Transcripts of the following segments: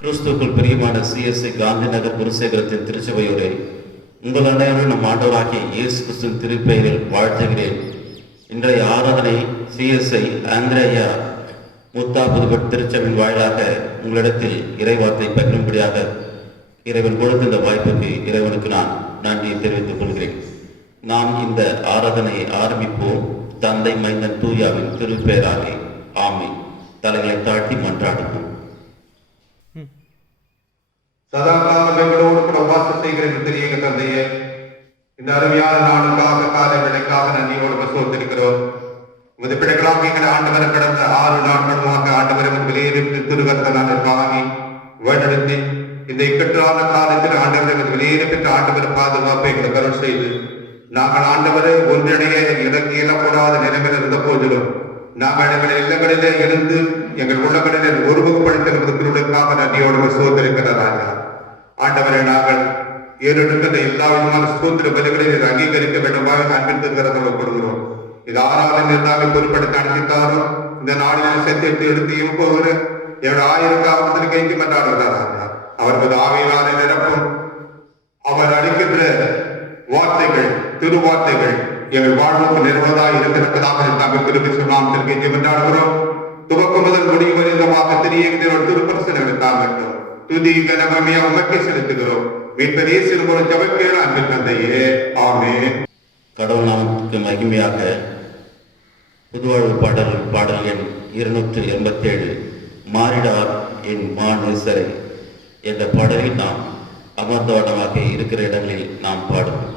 கிறிஸ்துக்குள் பிரியமான சிஎஸ்ஐ காந்தி நகர் குருசேகரத்தின் திருச்சபையோரே, உங்கள் அனைவரும் நம் ஆண்டவராகிய இயேசு கிறிஸ்துவின் திருப்பெயரில் வாழ்த்துகிறேன். இன்றைய ஆராதனை சிஎஸ்ஐ ஆந்திரேயா முத்தாபுதுபட் திருச்சபையின் வாயிலாக உங்களிடத்தில் இறைவார்த்தை பகிரும்படியாக இறைவன் கொடுத்த இந்த வாய்ப்புக்கு இறைவனுக்கு நான் நன்றியை தெரிவித்துக் கொள்கிறேன். நாம் இந்த ஆராதனையை ஆரம்பிப்போம். தந்தை மைந்தன் தூயாவின் திருப்பெயராலே ஆமென். தலைகளை தாழ்த்தி மன்றாடுவோம். சதா காலம் எங்களோடு கூட வாசம் செய்கிற தெரிய தந்தையே, இந்த அருமையான நாளுக்காக கால வேலைக்காக நன்றியோடு சோர்ந்திருக்கிறோம். உமது பிள்ளைகளாக எங்களை ஆண்டவரை கடந்த 6 நாட்களுமாக ஆண்டவரை வெளியேறிட்டு திருவர்த்தனாக காணி வேண்டெடுத்து இந்த இக்கட்டான காலத்தில் ஆண்டவரை வெளியேறப்பெற்ற ஆண்டவரை பாதுகாப்பை எங்களை கருள் செய்து நாங்கள் ஆண்டவரை ஒன்றிணைய இயலக்கூடாத நிலைமையில் இருந்த போதிலும் நாங்கள் எங்கள் இல்லங்களிலே எழுந்து எங்கள் உள்ளங்களிலே ஒருமுகப்படுத்த திருவிழாக்காக நன்றியோடு சோதரிக்கிறார்கள். ஆண்டவரை நாங்கள் ஏறெடுக்கின்ற எல்லா விதமான சோதர பலிகளில் அங்கீகரிக்க வேண்டுமாக அன்பின் கொடுக்கிறோம். இது 6வது நாங்கள் பொருட்படுத்த அனுப்பித்தாரோ இந்த நாளில் சத்தியத்தை எடுத்து போகிற என்னோட 1000 காவலத்தில் கைக்கு மன்றாடுகிறார்கள். அவர்களது ஆவியிலான நிரப்பும் அவர் அளிக்கின்ற வார்த்தைகள் திருவார்த்தைகள் எங்கள் வாழ்வுக்கு நிறுவனதாக இருக்கிறதாக நாங்கள் திருப்பி சொல்லாமல் கொண்டாடுகிறோம். துவக்கம் முதல் முடிவு வரைந்தமாக திருப்பரசனங்களுக்காக துதி கனமையா உமக்கை செலுத்துகிறோம். மீட்பர் இயேசு மூலம் ஜெபக்கேள அன்பின் தந்தையே, ஆமென். கடவுள் நாமத்துக்கு மகிமையாக புதுவாழ்வு பாடல் எண் 287 மாறிடார் என் மாநேசரை என்ற பாடலில் நாம் அமர்ந்த வண்ணமாக இருக்கிற இடங்களில் நாம் பாடுவோம்.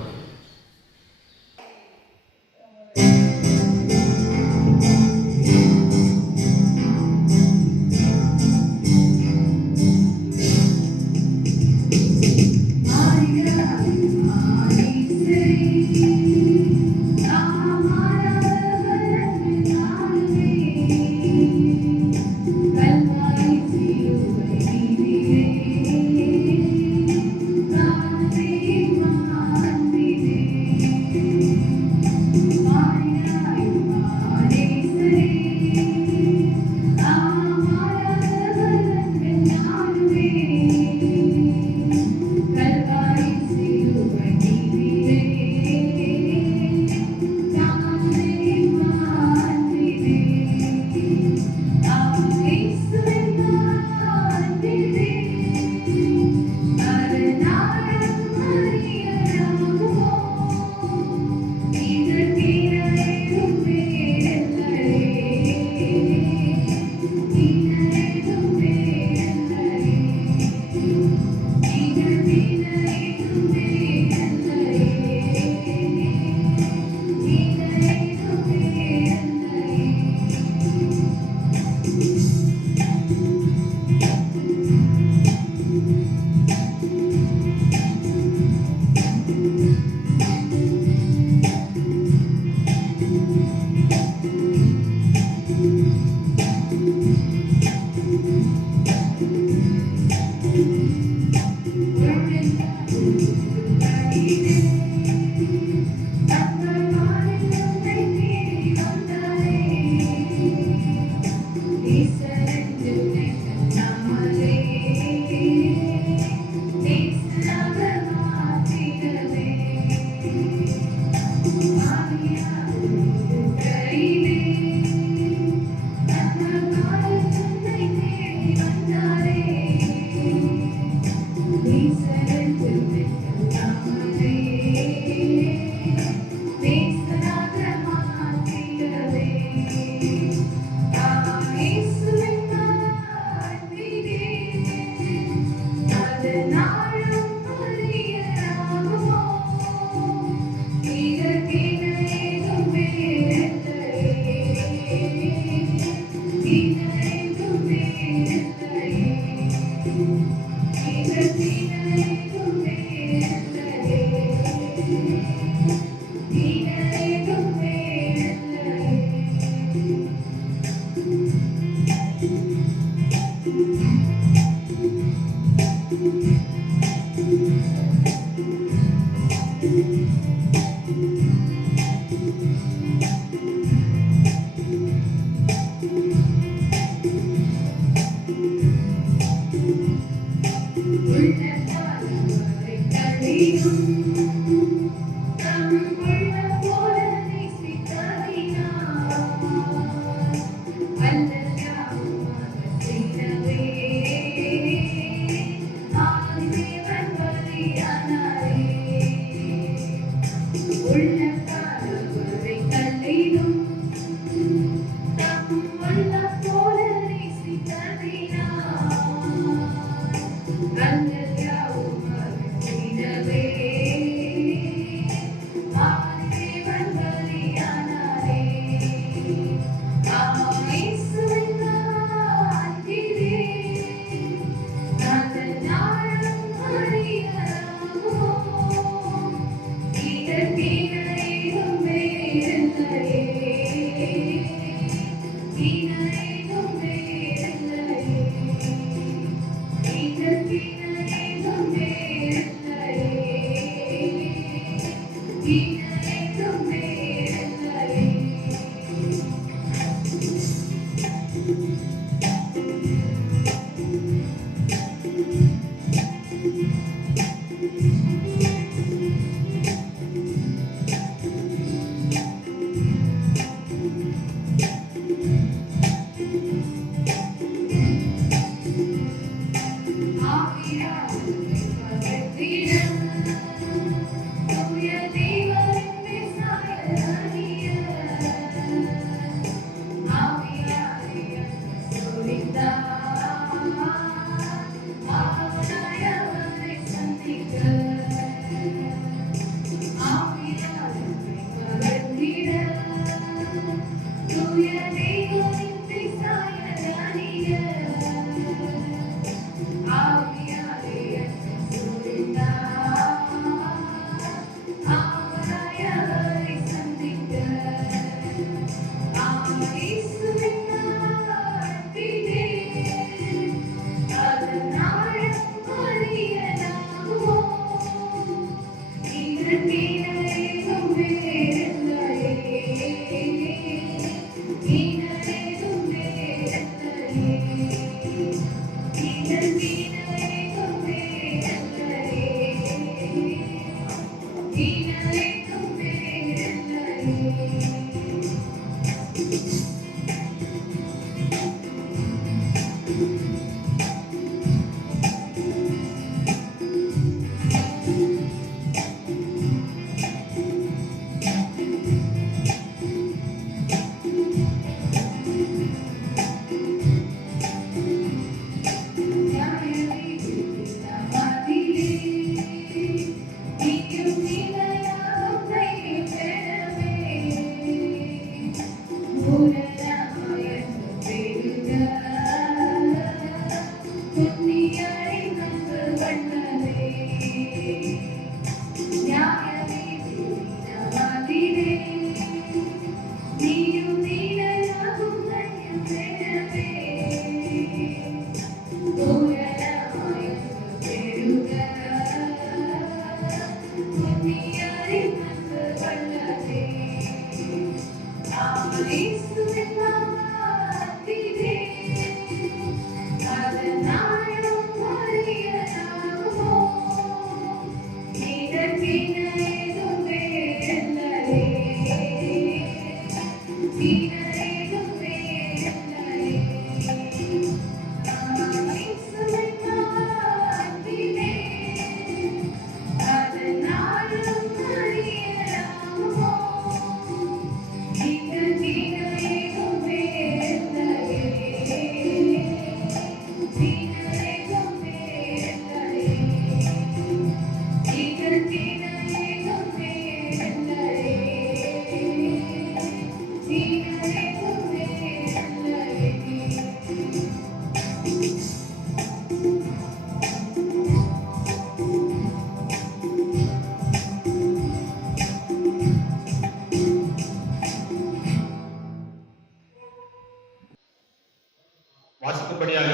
வாசிக்கும்படியாக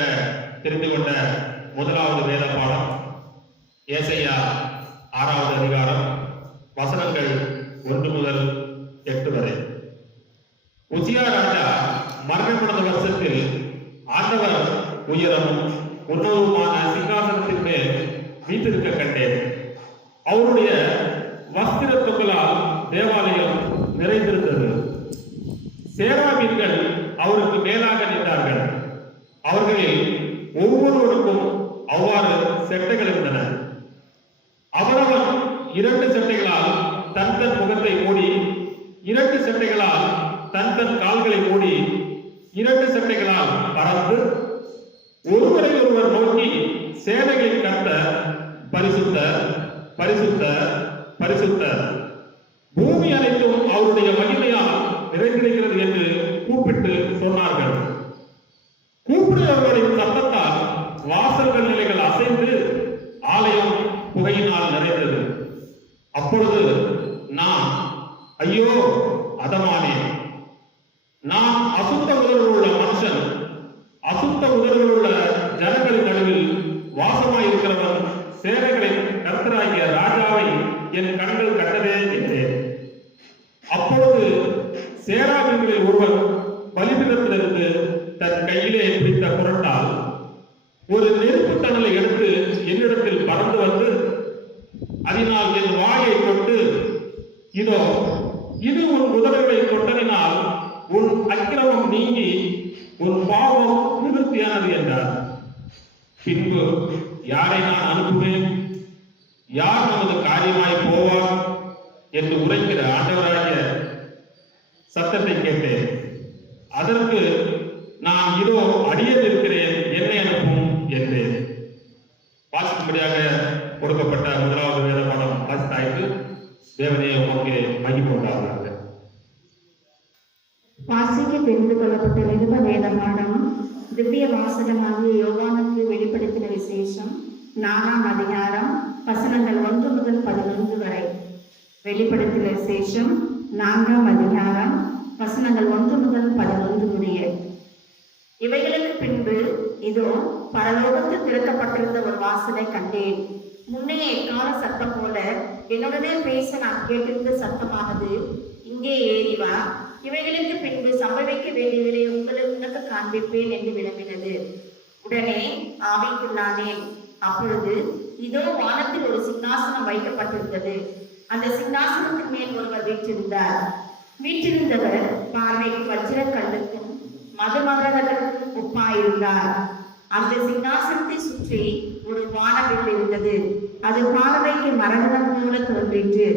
தெரிந்து கொண்ட முதலாவது வேத பாடம் ஏசாயா 6வது அதிகாரம் வசனங்கள் 1 முதல் 8 வரை. உசியா ராஜா மரணமடைந்த வருஷத்தில் ஆண்டவர் உயரமும் உன்னதமான சிங்காசனத்தின் மேல் வீற்றிருக்க கண்டேன். அவருடைய வஸ்திர தொங்கலால் தேவாலயம் நிறைந்திருந்தது. சேராபீன்கள் அவருக்கு மேலாக நின்றார்கள். அவர்களில் ஒவ்வொருவருக்கும் அவ்வாறு செட்டைகள் இருந்தன. அவரவன் 2 செட்டைகளால் தன் முகத்தை மூடி, 2 செட்டைகளால் தன் கால்களை மூடி, 2 செட்டைகளால் பறந்து ஒருவரை ஒருவர் நோக்கி சேனைகளின் கர்த்தர் பரிசுத்தர், பரிசுத்தர், பரிசுத்தர், பூமி அனைத்தும் அவருடைய மகிமையால் நிறைந்திருக்கிறது என்று கூப்பிட்டு சொன்னார்கள். கூப்பிடுபவர்களின் சத்தத்தால் வாசல்கள் நிலைகள் அசைந்து ஆலயம் புகையினால் நிறைந்தது. அப்பொழுது நான், ஐயோ அதமானே, நான் அசுத்த உதடுகளுள்ள மனுஷன், அசுத்த உதடுகளுள்ள ஜனங்களின் நடுவில் வாசமாயிருக்கிறவன், சேனைகளின் கர்த்தராகிய ராஜாவை என் கண்கள் கண்டதே என்றேன். அப்பொழுது சேராபீன்களில் ஒருவன் பலிபீடத்திலிருந்து தன் கையிலே பிடித்த குரட்டால் ஒரு நெருப்பு தணலை எடுத்து என்னிடத்தில் பறந்து வந்து அதனால் என் வாயை தொட்டு, இதோ இது உன் உதடுகளை தொட்டதினால் உன் அக்கிரமம் நீங்கி உன் பாவம் நிவர்த்தியானது என்றார். பின்பு யாரை நான் அனுப்புவேன், யார் நமது காரியமாய் போவார் என்று உரைக்கிற ஆண்டவராகிய சத்தத்தை கேட்டேன். அதற்கு நான் இதோ அடியேன் இருக்கிறேன், என்னை அனுப்பும் என்றேன். வாசிக்கும்படியாக கொடுக்கப்பட்ட முதலாவது வேத பாடம் வாசித்தாய்த்து. தேவனே உமக்கு மகிமை உண்டாவதாக. வாசிக்க தெரிந்து கொள்ளப்பட்ட நிருப வேத பாடம் திவ்ய வாசகமாகிய யோவானுக்கு வெளிப்படுத்தின விசேஷம் 4ஆம் அதிகாரம் வசனங்கள் 1 முதல் 11 வரை. வெளிப்படுத்தின விசேஷம் 4ஆம் அதிகாரம் வசனங்கள் 1 முதல் 11 முடிய. இவைகளுக்கு பின்பு இதோ பரலோகத்தில் திறக்கப்பட்டிருந்த ஒரு வாசலை கண்டேன். முன்னைய எக்கால சத்தம் போல என்னுடனே பேச நான் கேட்டிருந்த சத்தமானது, இங்கே ஏறி வா, இவைகளுக்கு பின்பு சம்பவிக்க வேண்டியவரை உனக்கு காண்பிப்பேன் என்று விளம்பினது. உடனே ஆவிக்குள்ளானேன். அப்பொழுது இதோ வானத்தில் ஒரு சிங்காசனம் வைக்கப்பட்டிருந்தது. அந்த சிங்காசனத்தின் மேல் ஒருவர் வீற்றிருந்தார். வீற்றிருந்தவர் பார்வைக்கு வஜ்ர கல்லுக்கும் மதுமரகதற்கும் ஒப்பாயிருந்தார். அந்த சிங்காசனத்தை சுற்றி ஒரு வானவில் இருந்தது. அது பார்வைக்கு மரகதம் போல தோன்றிற்று.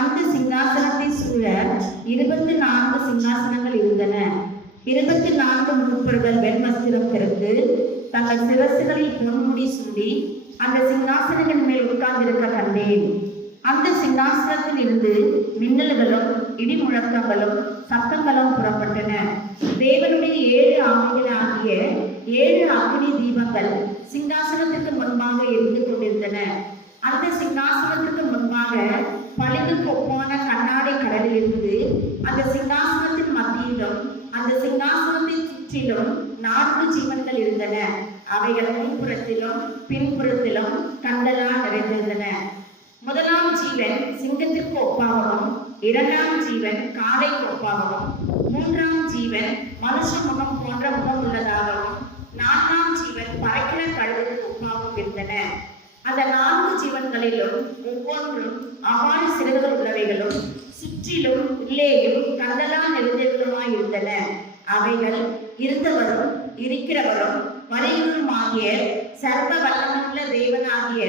அந்த சிங்காசனத்தை சூழ 24 சிங்காசனங்கள் இருந்தன. 24 மூப்பர்கள் வெண்வஸ்திரம் திறந்து தங்கள் சிரசுகளில் பொன்முடி சூடி அந்த சிங்காசனங்கள் மேல் உட்கார்ந்திருக்க கண்டேன். அந்த சிங்காசனத்தில் இருந்து மின்னல்களும் இடி முழக்கங்களும் சத்தங்களும் புறப்பட்டன. தேவனுடைய 7 ஆவிகள் ஆகிய 7 அக்னி தீபங்கள் சிங்காசனத்துக்கு முன்பாக எரிந்து கொண்டிருந்தன. அந்த சிங்காசனத்துக்கு முன்பாக பளிங்குக்கு ஒப்பான கண்ணாடி கடலில் இருந்து அந்த சிங்காசனத்தின் மத்தியிலும் அந்த சிங்காசனத்தை சுற்றிலும் 4 ஜீவன்கள் இருந்தன. அவைகள் முன்புறத்திலும் பின்புறத்திலும் கண்களால் நிறைந்திருந்தன. முதலாம் ஜீவன் சிங்கத்திற்கு ஒப்பாகவும், 2ஆம் ஜீவன் காளைக்கு ஒப்பாகவும், 3ஆம் ஜீவன் மனுஷ முகம் போன்ற முகம் உள்ளதாகவும், 4ஆம் ஜீவன் பறக்கிற கழுகுக்கு ஒப்பாகவும் இருந்தன. அந்த 4 ஜீவன்களிலும் ஒவ்வொன்றும் அவ்வாறு சிறகுகள் உள்ளவைகளும் சுற்றிலும் உள்ளேயும் கண்களால் நிறைந்தவர்களுமாய் இருந்தன. அவைகள் இருந்தவரும் இருக்கிறவரும் வரையுமாகிய சர்வ வல்லமுள்ள தேவனாகிய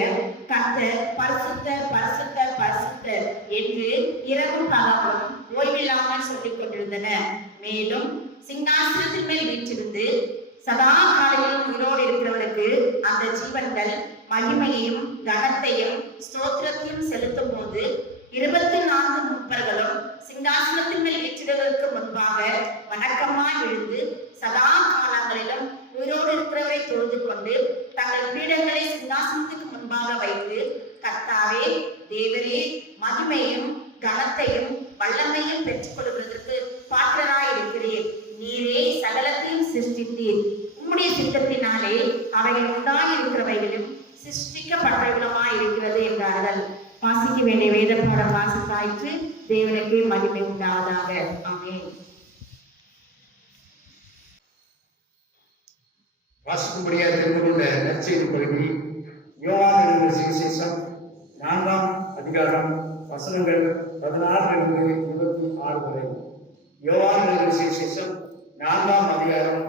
கர்த்தர் பரிசுத்தர், பரிசுத்தர், பரிசுத்தர் என்று இரவும் பகலும் ஓய்வில்லாமல் சொல்லிக் கொண்டிருந்தன. மேலும் சிங்காசனத்தின் மேல் வீற்றிருந்து சதா காலையிலும் உயிரோடு இருக்கிறவனுக்கு அந்த ஜீவன்கள் மகிமையையும் கனத்தையும் ஸ்தோத்திரத்தையும் செலுத்தும் போது 24 மூப்பர்களும் சிங்காசனத்தின் மேல் வீற்றிடுவதற்கு முன்பாக வணக்கமாய் விழுந்து சதா காலங்களிலும் உயிரோடு இருக்கிறவரை தொழுது கொண்டு தங்கள் பீடங்களை சிங்காசனத்துக்கு முன்பாக வைத்து, கர்த்தாவே, தேவரே, மகிமையும் கனத்தையும் வல்லமையும் பெற்றுக் கொள்வதற்கு பாத்திரராய் இருக்கிறீர். நீரே சகலத்தையும் சிருஷ்டித்தீர். உம்முடைய சித்தத்தினாலே அவைகள் உண்டாயிருக்கிறவைகளும் சிருஷ்டிக்கப்பட்டவர்களுமாய் இருக்கிறது என்றார்கள். வாசிக்க வேண்டிய வேத பாடம் வாசித்தாயிற்று. தேவனுக்கு மகிமை உண்டாவதாக. ஆமென். வாசிக்கும்படியாக தெரிந்து கொண்ட நற்செய்தி பகுதி யோவான் எழுதின வசனங்கள் 16-26 வரை. யோவான் விசேஷம் 4ஆம் அதிகாரம்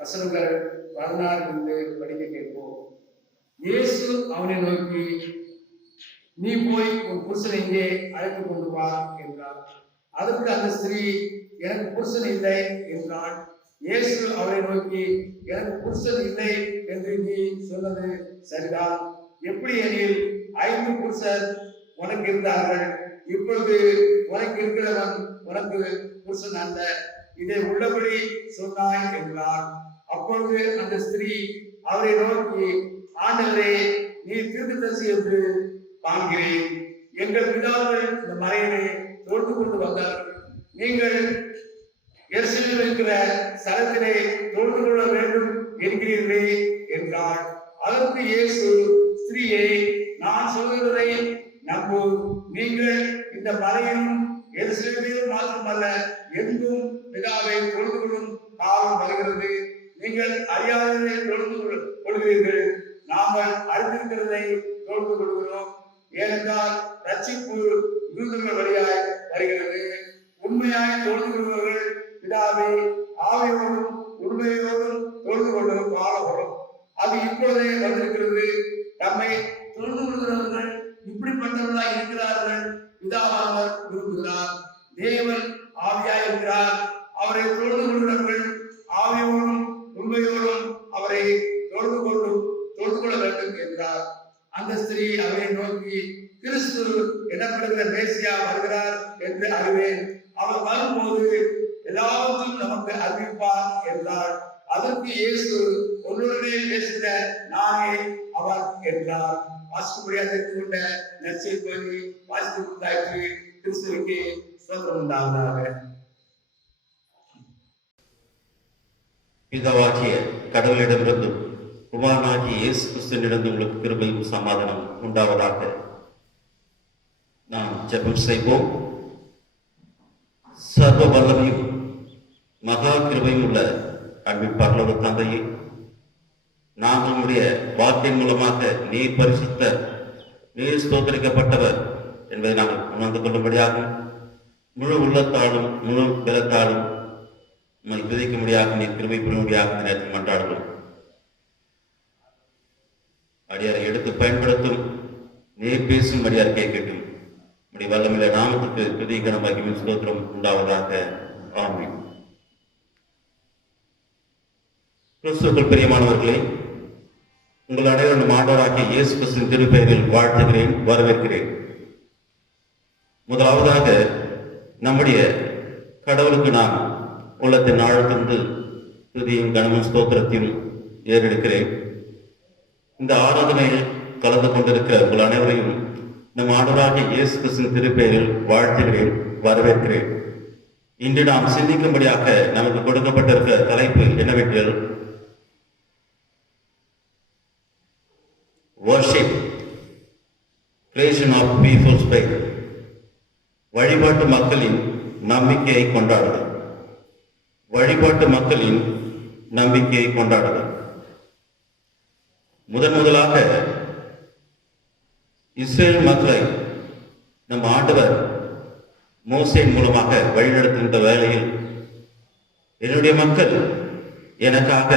வசனங்கள் 16 படிக்க கேட்போம். இயேசு அவனை நோக்கி, நீ போய் உன் புருஷனை இங்கே அழைத்து கொண்டு வா என்றார். அதற்கு அந்த ஸ்திரீ, எனக்கு புருஷன் இல்லை என்றாள். இயேசு அவரை நோக்கி, எனக்கு புருஷன் இல்லை என்று நீ சொன்னது சரிதான். எப்படி எனில் 5 புருஷர் உனக்கு இருந்தார்கள், இப்பொழுது உனக்கு இருக்கிறவன் உனக்கு புருஷன் அல்ல, இதை உள்ளபடி சொன்னாய் என்றார். அப்பொழுது அந்த ஸ்திரீ அவரை நோக்கி, ஆண்டவரே, நீ தீர்க்கதரிசி என்று காண்கிறேன். எங்கள் பிதாக்கள் இந்த மலையிலே தொழுது கொண்டு வந்தார்கள், நீங்கள் எருசலேமில் இருக்கிற ஸ்தலத்திலே தொழுது கொள்ள வேண்டும் என்கிறீர்களே என்றார். அதற்கு இயேசு, ஸ்திரீயே, நான் சொல்கிறதை நம்பு. நீங்கள் இந்த மலையிலும் எருசலேமிலும் மாத்திரமல்ல, எங்கும் பிதாவை தொழுது கொள்ளும் காலம் வருகிறது. நீங்கள் அறியாததை தொழுது கொள்கிறீர்கள், நாங்கள் அறிந்திருக்கிறதை தொழுது கொள்கிறோம். ஏனென்றால் ரட்சிப்பு யூதர்கள் வழியாய் வருகிறது. உண்மையாய் தொழுது கொள்பவர்கள் பிதாவை ஆவியோடும் உண்மையோடும் தொழுது கொள்ளும் காலம் வரும், அது இப்பொழுதே வந்திருக்கிறது. நம்மை தொழுது கொள்கிறவர்கள் இப்படிப்பட்டவர்களாய் இருக்கிறார்கள். பிதாவானவர் விரும்புகிறார். தேவன் ஆவியாய் இருக்கிறார். அவரை தொழுது கொள்கிறவர்கள் ஆவியோடும் உண்மையோடும் அவரை தொழுது கொள்ள வேண்டும் என்றார். அந்த ஸ்திரீ அவரை நோக்கி, கிறிஸ்து எனப்படுகிற மேசியா வருகிறார் என்று அறிவேன். அவர் வரும்போது எல்லாவற்றும் நமக்கு அறிவிப்பார் என்றார். அதற்கு இயேசு, ஒருவரே பேசுகிற நானே அவர் என்றார். வாசிக்கும்படியாக தெரிந்துகொண்ட நற்செய்தி வாசித்து கொடுத்தாயிற்று. கிறிஸ்துவுக்கு ஸ்தோத்திரம் உண்டாவதாக. பிதாவாகிய கடவுளிடமிருந்தும் குமாரனாகிய இயேசு கிறிஸ்துவினிடமிருந்து உங்களுக்கு கிருபையும் சமாதானம் உண்டாவதாக. நாம் ஜெபம் செய்வோம். சர்வ வல்லமையும் மகா கிருபையும் உள்ள அன்பின் பரலோக தந்தையே, நாங்கள் உம்முடைய வாக்கின் மூலமாக நீர் பரிசுத்த, நீர் ஸ்தோத்தரிக்கப்பட்டவர் என்பதை நாங்கள் உணர்ந்து கொள்ளும்படியாக முழு உள்ளத்தாலும் முழு பலத்தாலும் உம்மை துதிக்கும்படியாக நீர் கிருபை புரியும்படியாக இந்த நேரத்தில் மன்றாடுகிறோம். அடியாரை எடுத்து பயன்படுத்தும், நீர் பேசும் அடியார் கேட்கட்டும். உம்முடைய வல்லமையுள்ள நாமத்துக்கு துதி கன மகிமையும் ஸ்தோத்திரம் உண்டாவதாக. ஆமென். கிறிஸ்துவுக்குள் பிரியமானவர்களே, உங்கள் அனைவரும் ஆண்டவராகிய இயேசு கிறிஸ்துவின் திருப்பெயரில் வாழ்த்துகிறேன், வரவேற்கிறேன். முதலாவதாக நம்முடைய கடவுளுக்கு நாம் உள்ளத்தின் ஆழ்ந்து துதியும் கனமும் ஸ்தோத்திரத்தையும் ஏறெடுக்கிறேன். இந்த ஆராதனையில் கலந்து கொண்டிருக்கிற உங்கள் அனைவரையும் நம் ஆண்டவராகிய இயேசு கிறிஸ்துவின் திருப்பெயரில் வாழ்த்துகிறேன், வரவேற்கிறேன். இன்று நாம் சிந்திக்கும்படியாக நமக்கு கொடுக்கப்பட்டிருக்கிற தலைப்பு என்னவென்றால் worship, creation of people's faith. வழிபாட்டு மக்களின் நம்பிக்கையை கொண்டாடுதல். வழிபாட்டு மக்களின் நம்பிக்கையை கொண்டாடுதல். முதலாக இஸ்ரேல் மக்களை நம் ஆண்டவர் மோசேயின் மூலமாக வழிநடத்துகின்ற வேளையில், என்னுடைய மக்கள் எனக்காக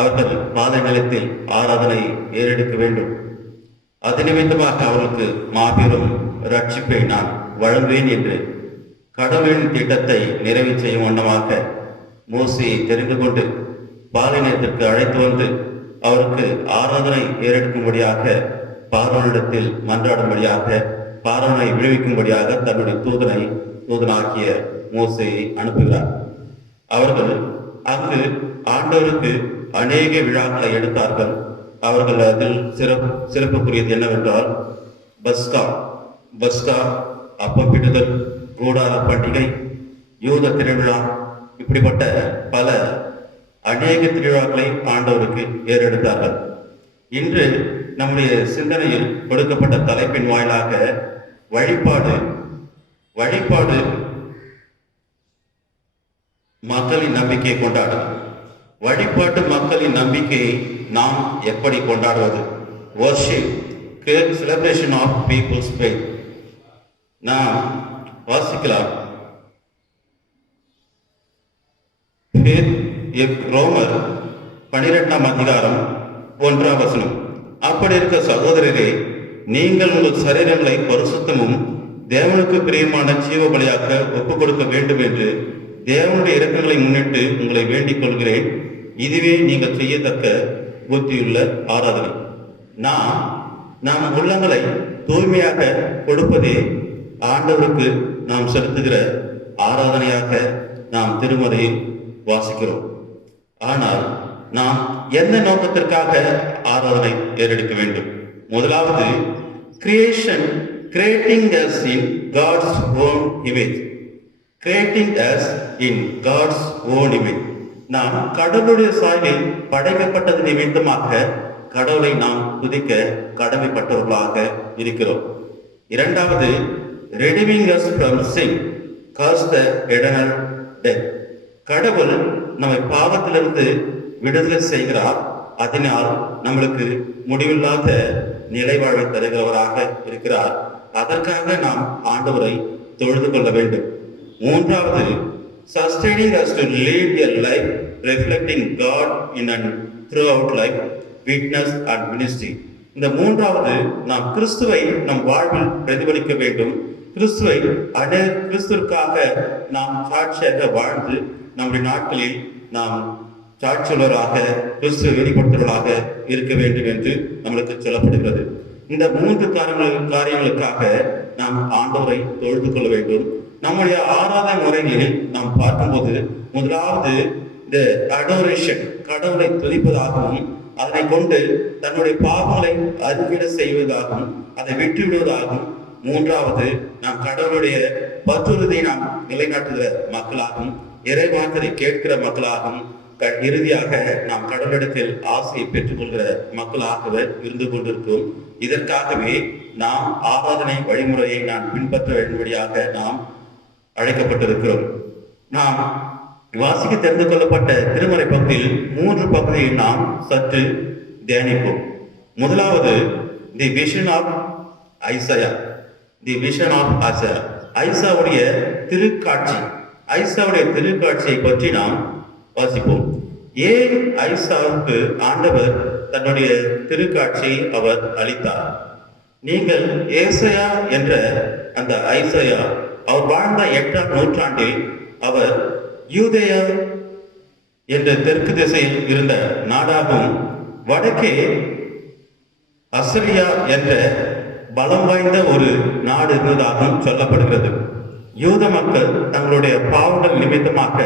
அவர்கள் பாதை நிலத்தில் ஆராதனை ஏறெடுக்க வேண்டும், அது நிமித்தமாக அவர்களுக்கு மாபெரும் ரட்சிப்பை நான் வழங்குவேன் என்று கடவுளின் திட்டத்தை நிறைவு செய்யும் வண்ணமாக மோசேயை தெரிந்து கொண்டு பாலைநிலத்திற்கு அழைத்து வந்து அவருக்கு ஆராதனை ஏறெடுக்கும்படியாக பார்வோனிடத்தில் மன்றாடும்படியாக, பார்வோனை விடுவிக்கும்படியாக தன்னுடைய தூதனாகிய மோசேயை அனுப்புகிறார். அவர்கள் அங்கு ஆண்டவருக்கு அநேக விழாக்களை எடுத்தார்கள். அவர்கள் அதில் சிறப்புக்குரியது என்னவென்றால் பஸ்கா, அப்பம் பிடுதல், கூடார பண்டிகை, யூத திருவிழா, இப்படிப்பட்ட பல அநேக திருவிழாக்களை ஆண்டவருக்கு ஏறெடுத்தார்கள். இன்று நம்முடைய சிந்தனையில் கொடுக்கப்பட்ட தலைப்பின் வாயிலாக வழிபாடு மக்களின் நம்பிக்கையை கொண்டாடும். வழிபாட்டு மக்களின் நம்பிக்கையை நாம் எப்படி கொண்டாடுவது? Worship, celebration of people's faith. நாம் வாசிக்கலாம். ரோமர் 12ஆம் அதிகாரம் 1ஆம் வசனம். அப்படி இருக்க சகோதரரே, நீங்கள் உங்கள் சரீரங்களை பரிசுத்தமும் தேவனுக்கு பிரியமான ஜீவ பலியாக ஒப்புக் கொடுக்க வேண்டும் என்று தேவனுடைய இரக்கங்களை முன்னிட்டு உங்களை வேண்டிக் கொள்கிறேன். இதுவே நீங்கள் செய்யத்தக்க புத்தியுள்ள ஆராதனை. நம் உள்ளங்களை தூய்மையாக கொடுப்பதே ஆண்டவருக்கு நாம் செலுத்துகிற ஆராதனையாக நாம் திருமறையில் வாசிக்கிறோம். ஆனால் நாம் எந்த நோக்கத்திற்காக ஆராதனை ஏறெடுக்க வேண்டும்? முதலாவது, creating us in God's own image. Creating us in God's own image. நாம் கடவுளுடைய சாயலில் படைக்கப்பட்டது நிமித்தமாக கடவுளை நாம் துதிக்க கடமைப்பட்டவர்களாக இருக்கிறோம். இரண்டாவது, redeeming us from sin, cause the eternal death. கடவுள் நம்மை பாவத்திலிருந்து விடுதலை செய்கிறார். அதனால் நம்மளுக்கு முடிவில்லாத நிலைவாழ்வை தருகிறவராக இருக்கிறார். அதற்காக நாம் ஆண்டவரை தொழுது கொள்ள வேண்டும். மூன்றாவது, sustaining us to lead a life reflecting God in and throughout life, witness and ministry. இந்த மூன்றாவது, நாம் கிறிஸ்துவை நம் வாழ்வில் பிரதிபலிக்க வேண்டும். கிறிஸ்துவிற்காக நாம் சாட்சியாக வாழ்ந்து நம்முடைய நாட்களில் நாம் சாட்சியுள்ளவராக கிறிஸ்துவை வெளிப்படுத்துவர்களாக இருக்க வேண்டும் என்று நம்மளுக்கு சொல்லப்படுகிறது. இந்த மூன்று காரியங்களுக்காக நாம் ஆண்டவரை தொழுது கொள்ள வேண்டும். நம்முடைய ஆராதனை முறைகளில் நாம் பார்க்கும்போது முதலாவது இந்த அடோரேஷன், கடவுளை துதிப்பதாகவும் அதனை கொண்டு தன்னுடைய பாவங்களை அறிவிட செய்வதாகவும் அதை விட்டுவிடுவதாகவும், மூன்றாவது நாம் கடவுளுடைய பற்றுறுதியை நாம் நிலைநாட்டுகிற மக்களாகவும் இறைவார்த்தை கேட்கிற மக்களாகவும் இறுதியாக நாம் கடவுளிடத்தில் ஆசையை பெற்றுக்கொள்கிற மக்களாகவே இருந்து கொண்டிருக்கிறோம். இதற்காகவே நாம் ஆராதனை வழிமுறையை நாம் பின்பற்ற வேண்டும்படியாக நாம் அழைக்கப்பட்டிருக்கிறோம். நாம் வாசிக்க தெரிந்து கொள்ளப்பட்ட திருமறை பகுதியில் 3 பகுதியை நாம் சற்று தியானிப்போம். முதலாவது, தி விஷன் ஆஃப் ஐசாயா. ஐசாவுடைய திருக்காட்சி. ஐசாவுடைய திருக்காட்சியை பற்றி நாம் வாசிப்போம். ஏன் ஐசாவுக்கு ஆண்டவர் தன்னுடைய திருக்காட்சியை அவர் அளித்தார்? நீங்கள் ஏசாயா என்ற அந்த ஐசாயா அவர் வாழ்ந்த 8ஆம் நூற்றாண்டில் அவர் யூதேயா என்ற தெற்கு திசையில் இருந்த நாடாகவும் வடக்கே அசரியா என்ற பலம் வாய்ந்த ஒரு நாடு இருந்ததாகவும் சொல்லப்படுகிறது. யூத மக்கள் தங்களுடைய பாவங்கள் நிமித்தமாக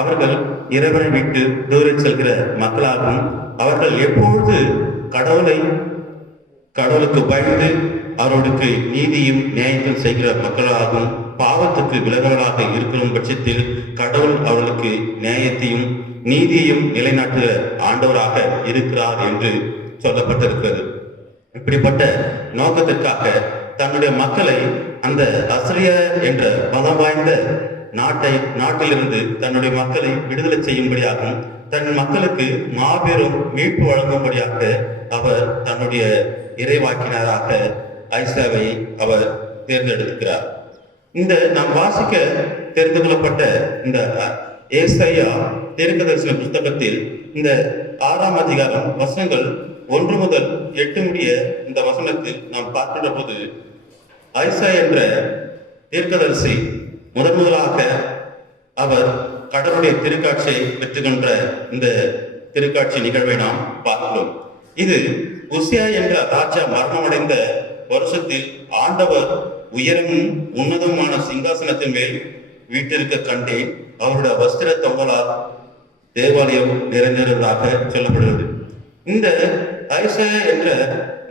அவர்கள் இறைவனை விட்டு தூரம் செல்கிற மக்களாகவும் அவர்கள் எப்பொழுது கடவுளுக்கு பயந்து அவர்களுக்கு நீதியும் நியாயத்தையும் செய்கிற மக்களாகவும் பாவத்துக்கு விலகலாக இருக்கும் பட்சத்தில் கடவுள் அவர்களுக்கு நியாயத்தையும் நீதியையும் நிலைநாட்டுகிற ஆண்டவராக இருக்கிறார் என்று சொல்லப்பட்டிருக்கிறது. இப்படிப்பட்ட நோக்கத்திற்காக தன்னுடைய மக்களை அந்த அசரியா என்ற பலம் வாய்ந்த நாட்டிலிருந்து தன்னுடைய மக்களை விடுதலை செய்யும்படியாகவும் தன் மக்களுக்கு மாபெரும் மீட்பு வழங்கும்படியாக அவர் தன்னுடைய இறைவாக்கினராக ஐசாவை அவர் தேர்ந்தெடுக்கிறார். இந்த நாம் வாசிக்க தெரிந்து கொள்ளப்பட்ட இந்த ஏசாயா தீர்க்கதரிசன புத்தகத்தில் இந்த 6ஆம் அதிகாரம் வசனங்கள் 1 முதல் 8 முடிய இந்த வசனத்தில் நாம் பார்க்கின்ற போது ஐசாயா என்ற தீர்க்கதரிசி முதலாக அவர் கடவுளுடைய திருக்காட்சியை பெற்றுக்கொண்ட இந்த திருக்காட்சி நிகழ்வை நாம் பார்க்கிறோம். இது உசியா என்ற ராஜா மரணமடைந்த வருஷத்தில் ஆண்டவர் உயரமும் உன்னதமான சிங்காசனத்தின் மேல் வீட்டிற்க கண்டேன். அவருடைய வஸ்திர தொங்கலால் தேவாலயம் நிறைந்திருந்ததாக சொல்லப்படுகிறது. இந்த ஐசாயா என்ற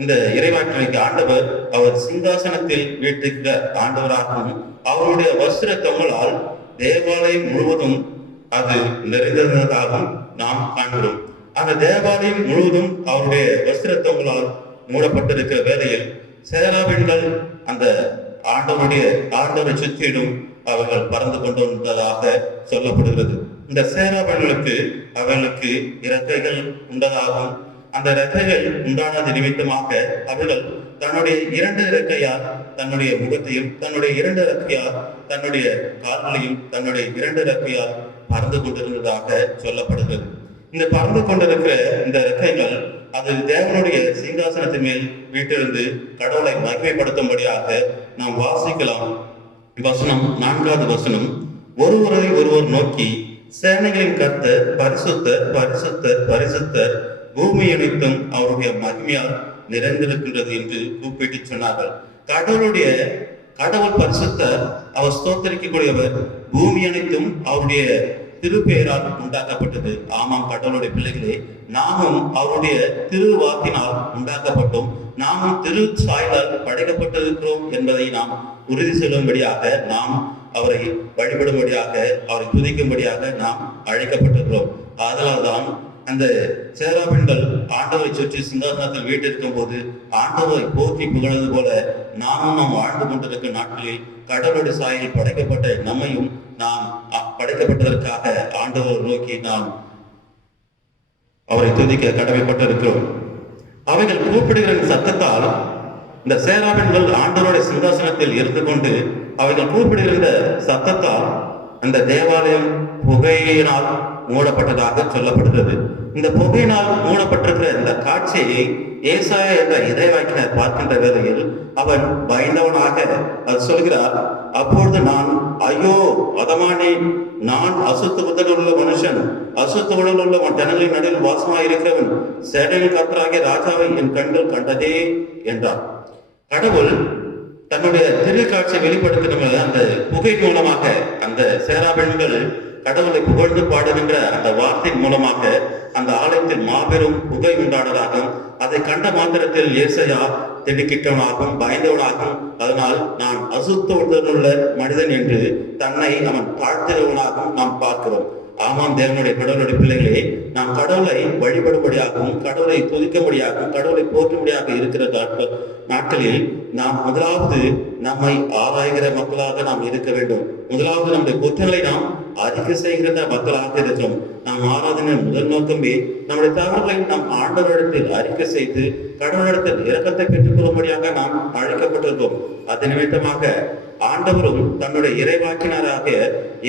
இந்த இறைவாக்கிற்கு ஆண்டவர் அவர் சிங்காசனத்தில் வீட்டிருக்கிற ஆண்டவராகவும் அவருடைய வஸ்திர தொங்கலால் தேவாலயம் முழுவதும் அது நிறைந்திருந்ததாகவும் நாம் காண்கிறோம். அந்த தேவாலயம் முழுவதும் அவருடைய வஸ்திர தொங்கலால் மூடப்பட்டிருக்கிற வேளையில் சேராபீன்கள் அந்த ஆண்டவரை சுற்றிலும் அவர்கள் பறந்து கொண்டு வந்ததாக சொல்லப்படுகிறது. இந்த சேராபீன்களுக்கு அவர்களுக்கு இறக்கைகள் உண்டதாகவும் அந்த ரெக்கைகள் உண்டானது நிமித்தமாக அவர்கள் தன்னுடைய 2 ரெக்கையால் தன்னுடைய முகத்தையும், தன்னுடைய 2 ரெக்கையால் தன்னுடைய கால்களையும், தன்னுடைய 2 ரெக்கையால் பறந்து கொண்டிருந்ததாக சொல்லப்படுகிறது. இந்த பறந்து கொண்டிருக்கிற இந்த ரெக்கைகள் அது தேவனுடைய சிங்காசனத்தின் மேல் வீட்டிலிருந்து கடவுளை மகிமைப்படுத்தும்படியாக நாம் வாசிக்கலாம். வசனம் 4வது வசனம், ஒருவரை ஒருவர் நோக்கி சேனைகளின் கர்த்தர் பரிசுத்தர் பரிசுத்தர் பரிசுத்தர், பூமி அனைத்தும் அவருடைய மகிமையால் நிறைந்திருக்கின்றது என்று கூப்பிட்டு சொன்னார்கள். கடவுள் பரிசுத்தர், அவர் ஸ்தோத்தரிக்கக்கூடியவர். பூமி அனைத்தும் அவருடைய திருப்பெயரால் உண்டாக்கப்பட்டது. ஆமாம் கடவுளுடைய பிள்ளைகளே, நாமும் அவருடைய திருவாக்கினால் உண்டாக்கப்பட்டோம். நாமும் திரு சாயலால் படைக்கப்பட்டிருக்கிறோம் என்பதை நாம் உறுதி செல்லும்படியாக, நாம் அவரை வழிபடும்படியாக, அவரை துதிக்கும்படியாக நாம் அழைக்கப்பட்டிருக்கிறோம். அதனால்தான் அந்த சேராபீன்கள் ஆண்டவரை சுற்றி சிங்காசனத்தில் வீட்டிருக்கும் போது ஆண்டவரை போற்றி புகழ்வது போல நாமும் நாம் வாழ்ந்து கொண்டிருக்கும் நாட்களில் கடவுளுடைய சாயலில் படைக்கப்பட்ட நம்மையும் நாம் படைக்கப்பட்டதற்காக ஆண்டவர் நோக்கி நாம் அவரை துதிக்க கடமைப்பட்டிருக்கிறோம். அவைகள் கூப்பிடுகிற சத்தத்தால் இந்த சேராபீன்கள் ஆண்டவருடைய சிங்காசனத்தில் இருந்து கொண்டு அவைகள் கூப்பிடுகிற சத்தத்தால் அந்த தேவாலயம் புகையினால் மூடப்பட்டதாக சொல்லப்படுகிறது. இந்த புகையினால் மூடப்பட்டிருக்கிற இந்த காட்சியை ஏசாயா என்ற இறைவாக்கினர் பார்க்கின்ற வேளையில் அவன் பயந்தவனாக அது சொல்கிறார். அப்பொழுது நான், ஐயோ அதமானே, நான் அசுத்த உடல் உள்ள மனுஷன், அசுத்த உடல் உள்ள ஜனங்களின் நடுவில் வாசமாய் இருக்கிறவன், சேனையின் கர்த்தராகிய ராஜாவை என் கண்கள் கண்டதே என்றார். கடவுள் தன்னுடைய திருக்காட்சியை வெளிப்படுத்தின அந்த புகை மூலமாக அந்த சேராபீன்கள் கடவுளை புகழ்ந்து பாடுகின்ற அந்த வார்த்தையின் மூலமாக அந்த ஆலயத்தில் மாபெரும் புகை உண்டானதாகவும், அதை கண்ட மாத்திரத்தில் ஏசாயா திடுக்கிட்டவனாகவும் பயந்தவனாகவும், அதனால் நான் அசுத்த உள்ள மனிதன் என்று தன்னை அவன் தாழ்த்துகிறவனாகவும் நாம் பார்க்கிறோம். ஆமாம் தேவனுடைய கடவுளுடைய பிள்ளைகளே, நாம் கடவுளை வழிபடும்படியாகவும் கடவுளை துதிக்கும்படியாகவும் கடவுளை போற்றும்படியாக இருக்கிற நாட்களில் நாம் முதலாவது நம்மை ஆராய்கிற மக்களாக நாம் இருக்க வேண்டும். முதலாவது நம்முடைய குற்றங்களை நாம் அறிக்கை செய்கிற மக்களாக இருக்கிறோம். நாம் ஆராதனையின் முதல் நோக்கமே நம்முடைய தவறுகளை நாம் ஆண்டவரிடத்தில் அறிக்கை செய்து கடவுளிடத்தில் இரக்கத்தை பெற்றுக் கொள்ளும்படியாக நாம் அழைக்கப்பட்டிருக்கிறோம். அது நிமித்தமாக ஆண்டவரும் தன்னுடைய இறைவாக்கினராக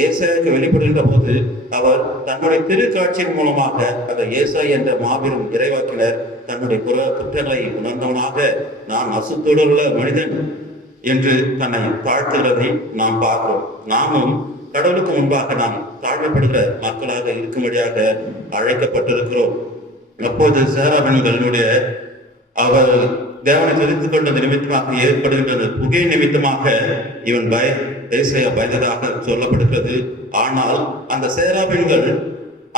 ஏசாயாவுக்கு வெளிப்படுகின்ற போது அவர் தன்னுடைய திருக்காட்சியின் மூலமாக அந்த ஏசாயா என்ற மாபெரும் இறைவாக்கினர் தன்னுடைய குற்றங்களை உணர்ந்தவனாக நான் அசுத்தோடுள்ள மனிதன் என்று தன்னை தாழ்த்துகிறதை நாம் பார்க்கிறோம். நாமும் கடவுளுக்கு முன்பாக நாம் தாழ்மைப்படுகிற மக்களாக இருக்கும்படியாக அழைக்கப்பட்டிருக்கிறோம். அப்போது சேராபீன்களுடைய அவர் தேவனை துதித்துக் கொண்ட நிமித்தமாக ஏற்படுகின்ற புகை நிமித்தமாக இவன் ஏசாயா பயந்ததாக சொல்லப்படுகிறது. ஆனால் அந்த சேராபீன்கள்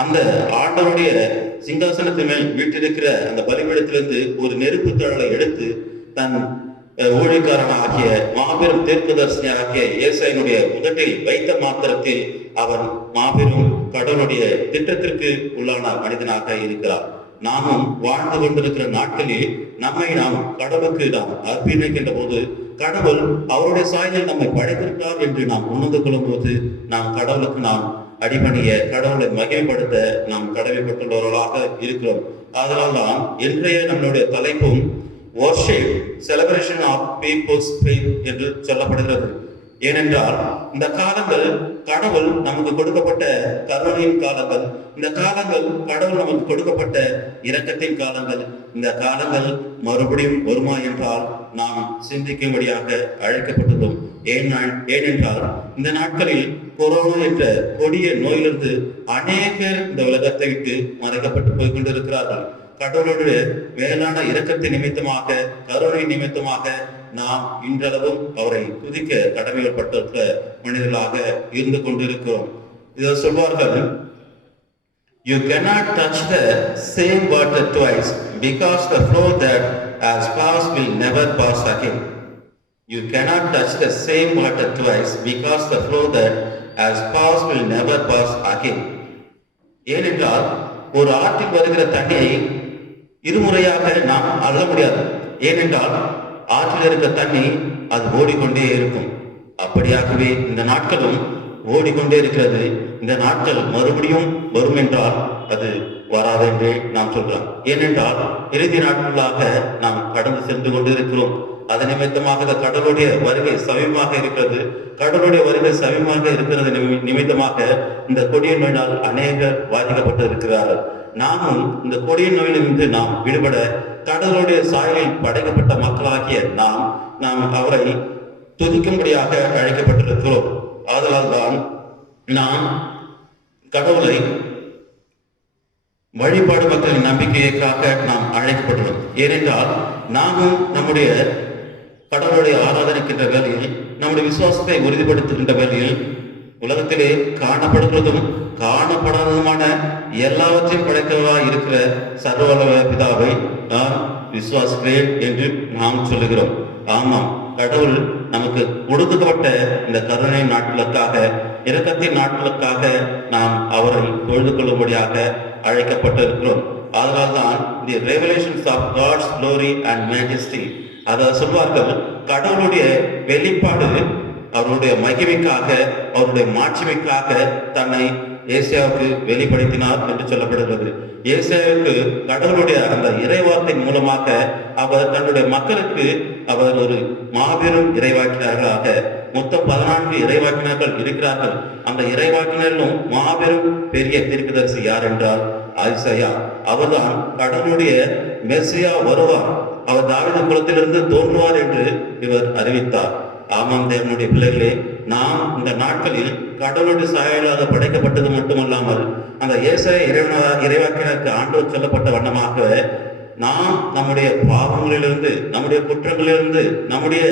அந்த ஆண்டவருடைய சிங்காசனத்தின் மேல் வீட்டிருக்கிற அந்த பலிபீடத்திலிருந்து ஒரு நெருப்பு தழலை எடுத்து தன் ஊழியக்காரனாகிய மாபெரும் தீர்க்கதரிசியாகிய ஏசாயினுடைய உதட்டில் வைத்த மாத்திரத்தில் அவன் மாபெரும் கடவுளுடைய திட்டத்திற்கு உள்ளான மனிதனாக இருக்கிறார். நாமும் வாழ்ந்து கொண்டிருக்கிற நாட்களில் நம்மை நாம் கடவுளுக்கு நாம் அர்ப்பணிக்கின்ற போது கடவுள் அவருடைய சாயலில் நம்மை படைத்திருக்கிறார் என்று நாம் உணர்ந்து கொள்ளும் போது நாம் கடவுளுக்கு நாம் அடிபணிய கடவுளை மகிமைப்படுத்த நாம் கடமைப்பட்டுள்ளவர்களாக இருக்கிறோம். அதனால்தான் இன்றைய நம்மளுடைய தலைப்பும் worship celebration of people's faith என்று சொல்லப்படுகிறது. ஏனென்றால் இந்த காலங்கள் கடவுள் நமக்கு கொடுக்கப்பட்ட கருணையின் காலங்கள், இந்த காலங்கள் கடவுள் நமக்கு கொடுக்கப்பட்ட இரக்கத்தின் காலங்கள். இந்த காலங்கள் மறுபடியும் வருமா என்றால் நாம் சிந்திக்கும்படியாக அழைக்கப்பட்டுள்ளோம். ஏனென்றால் இந்த நாட்களில் கொரோனா என்ற கொடிய நோயிலிருந்து அநேகர் இந்த உலகத்தை விட்டு மறைக்கப்பட்டு போய்கொண்டிருக்கிறார்கள். கடவுளுடைய மேலான இரக்கத்தின் நிமித்தமாக கருணை நிமித்தமாக நாம் இன்றளவும் அவரை துதிக்க கடமைப்பட்டிருக்கிற மனிதர்களாக இருந்து கொண்டிருக்கிறோம். இதை சொல்வார்கள், you cannot touch the same water twice because the flow that has passed will never pass again. You cannot touch the same water twice because the flow that has passed will never pass again. ஏனென்றால் ஒரு ஆற்றில் வருகிற தண்ணியை இருமுறையாக நாம் அள்ள முடியாது. ஏனென்றால் ஆற்றில் இருக்க தண்ணி அது ஓடிக்கொண்டே இருக்கும். அப்படியாகவே இந்த நாட்களும் ஓடிக்கொண்டே இருக்கிறது. இந்த நாட்கள் மறுபடியும் வரும் என்றால் அது வராது என்று நாம் சொல்கிறோம். ஏனென்றால் இறுதி நாட்களாக நாம் கடந்து சென்று கொண்டிருக்கிறோம். அது நிமித்தமாக இந்த கடவுளுடைய வருகை சமீபமாக இருக்கிறது. கடவுளுடைய வருகை சமீபமாக இருக்கிறது நிமித்தமாக இந்த கொடிய நோயினால் அநேகர் பாதிக்கப்பட்டு இருக்கிறார்கள். நாமும் இந்த கொடிய நோயிலிருந்து நாம் விடுபட கடவுளுடைய சாயலில் படைக்கப்பட்ட மக்களாகிய நாம் அவரை துதிக்கும்படியாக அழைக்கப்பட்டிருக்கிறோம். ஆதலால் தான் நாம் கடவுளை வழிபாடு மக்களின் நம்பிக்கைக்காக நாம் அழைக்கப்பட்டுள்ளோம். ஏனென்றால் நாமும் நம்முடைய கடவுளுடைய ஆராதனைக்கின்ற வேளையில் நம்முடைய விசுவாசத்தை உறுதிப்படுத்துகின்ற வேளையில் உலகத்திலே காணப்படுவதும் காணப்படாததுமான எல்லாவற்றையும் படைக்கவா இருக்கிற சர்வவல்ல பிதாவை நான் விசுவாசிக்கிறேன் என்று நாம் சொல்லுகிறோம். ஆமாம், கடவுள் நமக்கு கொடுக்கப்பட்ட இந்த கருணை நாட்களுக்காக, இரக்கத்தின் நாட்களுக்காக நாம் அவரை தொழுது கொள்ளும்படியாக அழைக்கப்பட்டிருக்கிறோம். அதனால்தான் the revelations of God's glory and majesty, அதை சொல்வார்கள், கடவுளுடைய வெளிப்பாடு அவருடைய மகிமைக்காக, அவருடைய மாட்சிமைக்காக தன்னை ஏசாயாவுக்கு வெளிப்படுத்தினார் என்று சொல்லப்படுகிறது. ஏசாயாவுக்கு கடவுளுடைய அந்த இறைவார்த்தை மூலமாக அவர் தன்னுடைய மக்களுக்கு அவர் ஒரு மாபெரும் இறைவாக்கினர்களாக, மொத்தம் 14 இறைவாக்கினர்கள் இருக்கிறார்கள். அந்த இறைவாக்கினர்களும் மாபெரும் பெரிய தீர்க்கதரிசி யார் என்றால் ஐசாயா. அவர்தான் கடவுளுடைய மெஸ்ஸியா வருவார், அவர் தாவீது குலத்திலிருந்து தோன்றுவார் என்று இவர் அறிவித்தார். ஆமாம் தேவனுடைய பிள்ளைகளே, நாம் இந்த நாட்களில் கடவுளுடைய சாயலாக படைக்கப்பட்டது மட்டுமல்லாமல் அந்த ஏசாயா இறைவாக்கினருக்கு ஆண்டவர் சொல்லப்பட்ட வண்ணமாக நாம் நம்முடைய பாவங்களிலிருந்து, நம்முடைய குற்றங்களிலிருந்து, நம்முடைய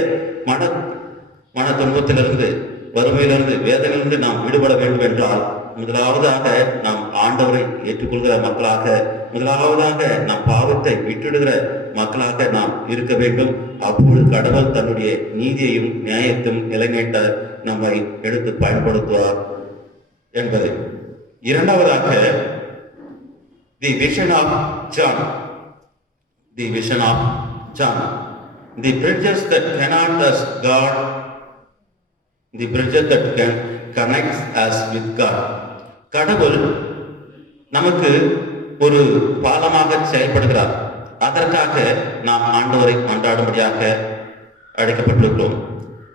மன துன்பத்திலிருந்து, வறுமையிலிருந்து, வேதனையிலிருந்து நாம் விடுபட வேண்டும் என்றால் முதலாவதாக நாம் ஆண்டவரை ஏற்றுக்கொள்கிற மக்களாக, முதலாவதாக நாம் பாவத்தை விட்டுடுகிற மக்களாக நாம் இருக்க வேண்டும். அப்பொழுது கடவுள் தன்னுடைய நீதியையும் நியாயத்தையும் நிலைநாட்ட நம்மை எடுத்து பயன்படுத்துவார் என்பது. இரண்டாவதாக the vision of John. The vision of John. The bridges that cannot us God, the bridges that can connect us with God. கடவுள் நமக்கு ஒரு பாலமாக செயல்படுகிறார். அதற்காக நாம் ஆண்டவரை கொண்டாடும்படியாக அழைக்கப்பட்டிருக்கிறோம்.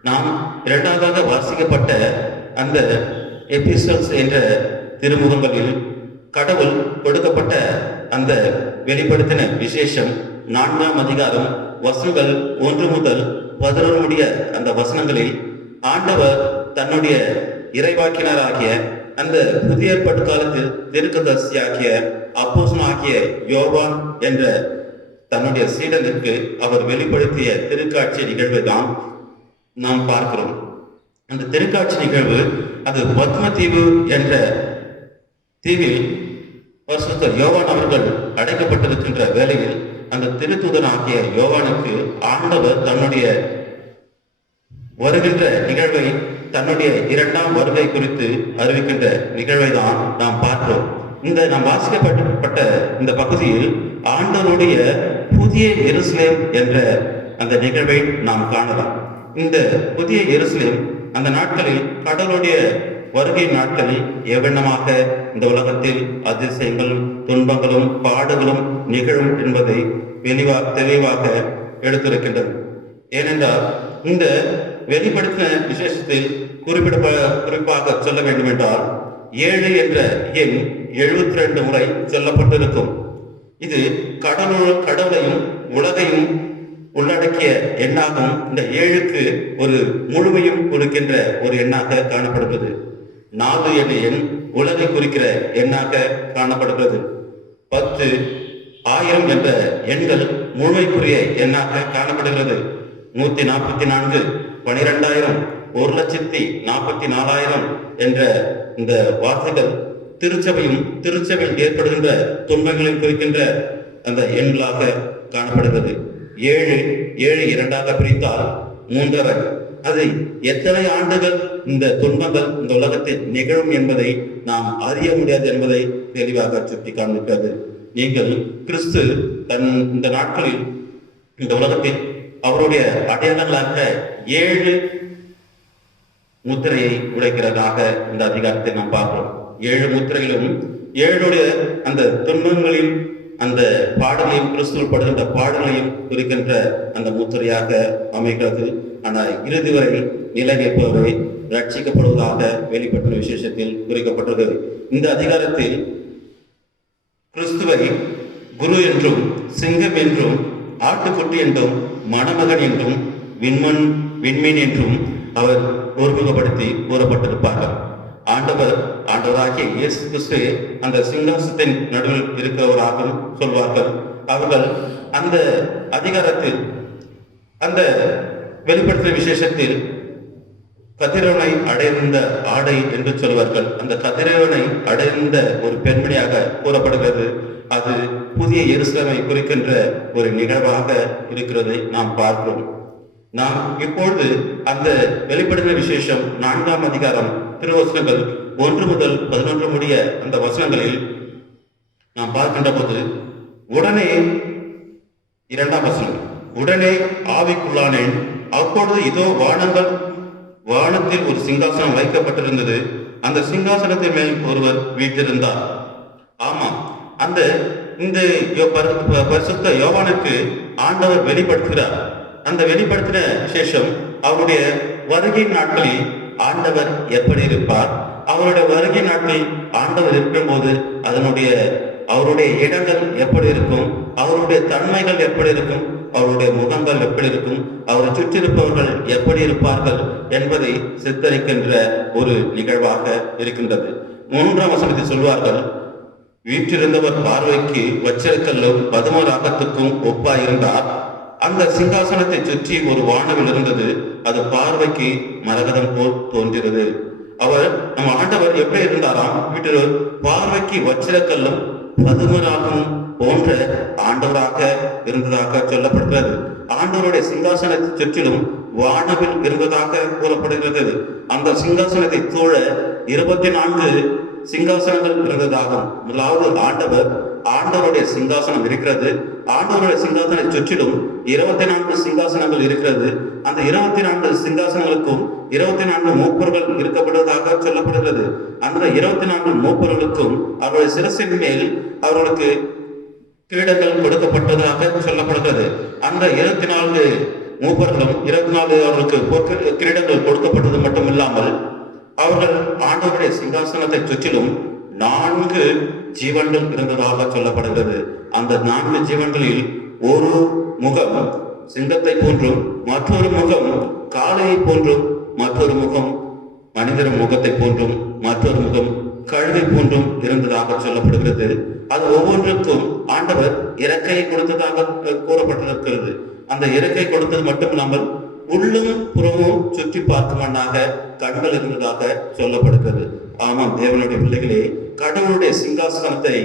நாம் இரண்டாவதாக வாசிக்கப்பட்ட அந்த எபிசோட்ஸ் என்ற திருமுகங்களில் கடவுள் கொடுக்கப்பட்ட அந்த வெளிப்படுத்தின விசேஷம் 4ஆம் அதிகாரம் வசனங்கள் 1 முதல் 11 முடிய அந்த வசனங்களில் ஆண்டவர் தன்னுடைய இறைவாக்கினராகிய அந்த புதிய ஏற்பாட்டுக்காலத்தில் தீர்க்கதரிசியாகிய அப்போஸ்தலனாகிய யோவான் என்ற தன்னுடைய சீடனுக்கு அவர் வெளிப்படுத்திய திருக்காட்சி நிகழ்வை தான் நாம் பார்க்கிறோம். அந்த திருக்காட்சி நிகழ்வு அது பத்ம தீவு என்ற தீவில் பரிசுத்த யோவான் அவர்கள் அடைக்கப்பட்டிருக்கின்ற வேளையில் அந்த திருத்தூதனாகிய யோவானுக்கு ஆண்டவர் தன்னுடைய வருகின்ற நிகழ்வை, தன்னுடைய 2ஆம் வருகை குறித்து அறிவிக்கின்ற நிகழ்வை தான் நாம் பார்க்கிறோம். இந்த நாம் வாசிக்கப்பட்ட இந்த பகுதியில் ஆண்டவருடைய புதிய எருசலேம் என்ற அந்த நிகழ்வை நாம் காணலாம். இந்த புதிய எருசலேம் அந்த நாட்களில் கடவுளுடைய வருகை நாட்களில் எவ்வண்ணமாக இந்த உலகத்தில் அதிசயங்களும் துன்பங்களும் பாடுகளும் நிகழும் என்பதை தெளிவாக எடுத்திருக்கின்றது. ஏனென்றால் இந்த வெளிப்படுத்தின விசேஷத்தில் குறிப்பாக சொல்ல வேண்டும் என்றால் 7 என்ற எண் 72 முறை சொல்லப்பட்டிருக்கும். இது கடவுளையும் உலகையும் உள்ளடக்கிய எண்ணாகவும் இந்த 7க்கு ஒரு முழுமையும் கொடுக்கின்ற ஒரு எண்ணாக காணப்படுகிறது. 4 என்ற எண் உலகை குறிக்கிற எண்ணாக காணப்படுகிறது. 10, 1000 என்ற எண்கள் முழுமைக்குரிய எண்ணாக காணப்படுகிறது. 144, 12,000, 1,44,000 என்ற இந்த வார்த்தைகள் திருச்சபையில் ஏற்படுகின்ற துன்பங்களில் குறிக்கின்ற அந்த எண்களாக காணப்படுகிறது. 7 2ஆக பிரித்தால் 3.5. அது எத்தனை ஆண்டுகள் இந்த துன்பங்கள் இந்த உலகத்தில் நிகழும் என்பதை நாம் அறிய முடியாது என்பதை தெளிவாக சுட்டி காண்பிக்கிறது. நீங்கள் கிறிஸ்து இந்த நாட்களில் இந்த உலகத்தில் அவருடைய அடையாளங்களாக 7 முத்திரையை உடைக்கிறதாக இந்த அதிகாரத்தை நாம் பார்க்கிறோம். 7 முத்திரைகளும் ஏழுடைய அந்த துன்பங்களின் அந்த பாடலையும் கிறிஸ்துவில் படுகின்ற பாடலையும் குறிக்கின்ற அந்த முத்திரையாக அமைகிறது. ஆனால் இறுதி வரை நிலை நிற்பவரை ரட்சிக்கப்படுவதாக வெளிப்பட்ட விசேஷத்தில் குறிக்கப்பட்டது. இந்த அதிகாரத்தில் கிறிஸ்துவை குரு என்றும் சிங்கம் என்றும் ஆட்டுக்குட்டி என்றும் மணமகன் என்றும் விண்மீன் என்றும் அவர் ஒருமுகப்படுத்தி கூறப்பட்டிருப்பார்கள். ஆண்டவராகிய இயேசு கிறிஸ்து அந்த சிங்காசனத்தின் நடுவில் இருக்கிறவராகவும் சொல்வார்கள். அவர்கள் அந்த அதிகாரத்தில் அந்த வெளிப்படுத்தின விசேஷத்தில் கதிரவனை அடைந்த ஆடை என்று சொல்வார்கள். அந்த கதிரவனை அடைந்த ஒரு பெண்மணியாக கூறப்படுகிறது. அது புதிய எருசலேமை குறிக்கின்ற ஒரு நிகழ்வாக இருக்கிறதை நாம் பார்க்கிறோம். நாம் இப்பொழுது அந்த வெளிப்படுத்தின விசேஷம் 4ஆம் அதிகாரம் திருவசனங்கள் 1 முதல் 11 முடிய அந்த வசனங்களில் நாம் பார்க்கின்ற போது உடனே 2ஆம் வசனம், உடனே ஆவிக்குள்ளானேன், அப்பொழுது இதோ வானத்தில் ஒரு சிங்காசனம் வைக்கப்பட்டிருந்தது, அந்த சிங்காசனத்தின் மேல் ஒருவர் வீற்றிருந்தார். ஆமா, இந்த பரிசுத்த யோவானுக்கு ஆண்டவர் வெளிப்படுத்துகிறார். அந்த வெளிப்படுத்தின விசேஷம் அவருடைய வருகை நாட்களில் ஆண்டவர் எப்படி இருப்பார், அவருடைய வருகை நாட்களில் ஆண்டவர் இருக்கும் போது அவருடைய இடங்கள் எப்படி இருக்கும், அவருடைய தன்மைகள் எப்படி இருக்கும், அவருடைய முகங்கள் எப்படி இருக்கும், அவரை சுற்றியிருப்பவர்கள் எப்படி இருப்பார்கள் என்பதை சித்தரிக்கின்ற ஒரு நிகழ்வாக இருக்கின்றது. 3ஆம் வசனத்தில் சொல்வார்கள், வீற்றிருந்தவர் பார்வைக்கு வச்சிருக்கல்லும் பதுமராகத்துக்கும் ஒப்பாயிருந்தார். அந்த சிங்காசனத்தை சுற்றி ஒரு வானவில் இருந்தது, அது பார்வைக்கு மரகதம் போல் தோன்றியது. நம்ம ஆண்டவர் எப்படி இருந்தாராம், வீட்டில் பார்வைக்கு வச்சிரக்கல்லும் பதுமராகவும் போன்ற ஆண்டவராக இருந்ததாக சொல்லப்படுகிறது. ஆண்டவருடைய சிங்காசனத்தை சுற்றிலும் வானவில் இருந்ததாக கூறப்படுகிறது. அந்த சிங்காசனத்தை சூழ 24 சிங்காசனங்கள் இருந்ததாகும். முதலாவது ஆண்டவருடைய சிங்காசனம் இருக்கிறது. ஆண்டவருடைய சிங்காசனத்தை சுற்றிலும் 24 சிங்காசனங்கள் இருக்கிறது. அந்த 24 சிங்காசனங்களுக்கும் 24 மூப்பர்கள் இருக்கப்படுவதாக சொல்லப்படுகிறது. அந்த 24 மூப்பர்களுக்கும் அவருடைய சிரசின் மேல் அவர்களுக்கு கிரீடங்கள் கொடுக்கப்பட்டதாக சொல்லப்படுகிறது. அந்த 24 மூப்பர்களும் 24 அவர்களுக்கு கிரீடங்கள் கொடுக்கப்பட்டது மட்டும் இல்லாமல் அவர்கள் ஆண்டவருடைய சிங்காசனத்தை சுற்றிலும் 4 ஜீவன்கள் இருந்ததாக சொல்லப்படுகிறது. அந்த 4 ஜீவன்களில் ஒரு முகம் சிங்கத்தை போன்றும், மற்றொரு முகம் காளையை போன்றும், மற்றொரு முகம் மனிதர் முகத்தை போன்றும், மற்றொரு முகம் கழுதை போன்றும் இருந்ததாக சொல்லப்படுகிறது. அது ஒவ்வொன்றுக்கும் ஆண்டவர் இறக்கையை கொடுத்ததாக கூறப்பட்டிருக்கிறது. அந்த இறக்கை கொடுத்தது மட்டுமில்லாமல் உள்ளும் புறமும் சுற்றி பார்க்குமன்னாக கண்கள் இருந்ததாக சொல்லப்படுகிறது. ஆமாம், தேவனுடைய பிள்ளைகளே, கடவுளுடைய சிங்காசனத்தை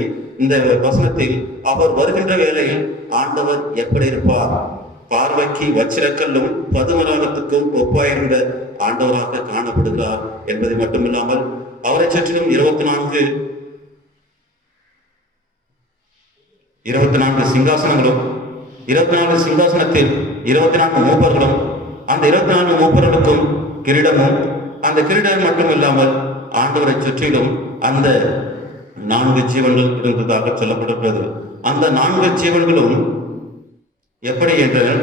இந்த வசனத்தில் அவர் வருகின்ற வேளையில் ஆண்டவர் எப்படி இருப்பார், பார்வைக்கு வச்சிரக்கல்லும் பதுமராகத்துக்கும் ஒப்பாயிருந்த ஆண்டவராக காணப்படுகிறார் என்பதை மட்டுமில்லாமல் அவரை சுற்றிலும் 24 சிங்காசனங்களும், 24 சிங்காசனத்தில் 24 மூப்பர்களும், அந்த 24 மூப்பர்களுக்கும் கிரீடமும், அந்த கிரீடம் மட்டும் இல்லாமல் ஆண்டவரை சுற்றிலும் அந்த 4 ஜீவன்கள் இருந்ததாக சொல்லப்பட்டிருக்கிறது. அந்த 4 ஜீவன்களும் எப்படி என்றால்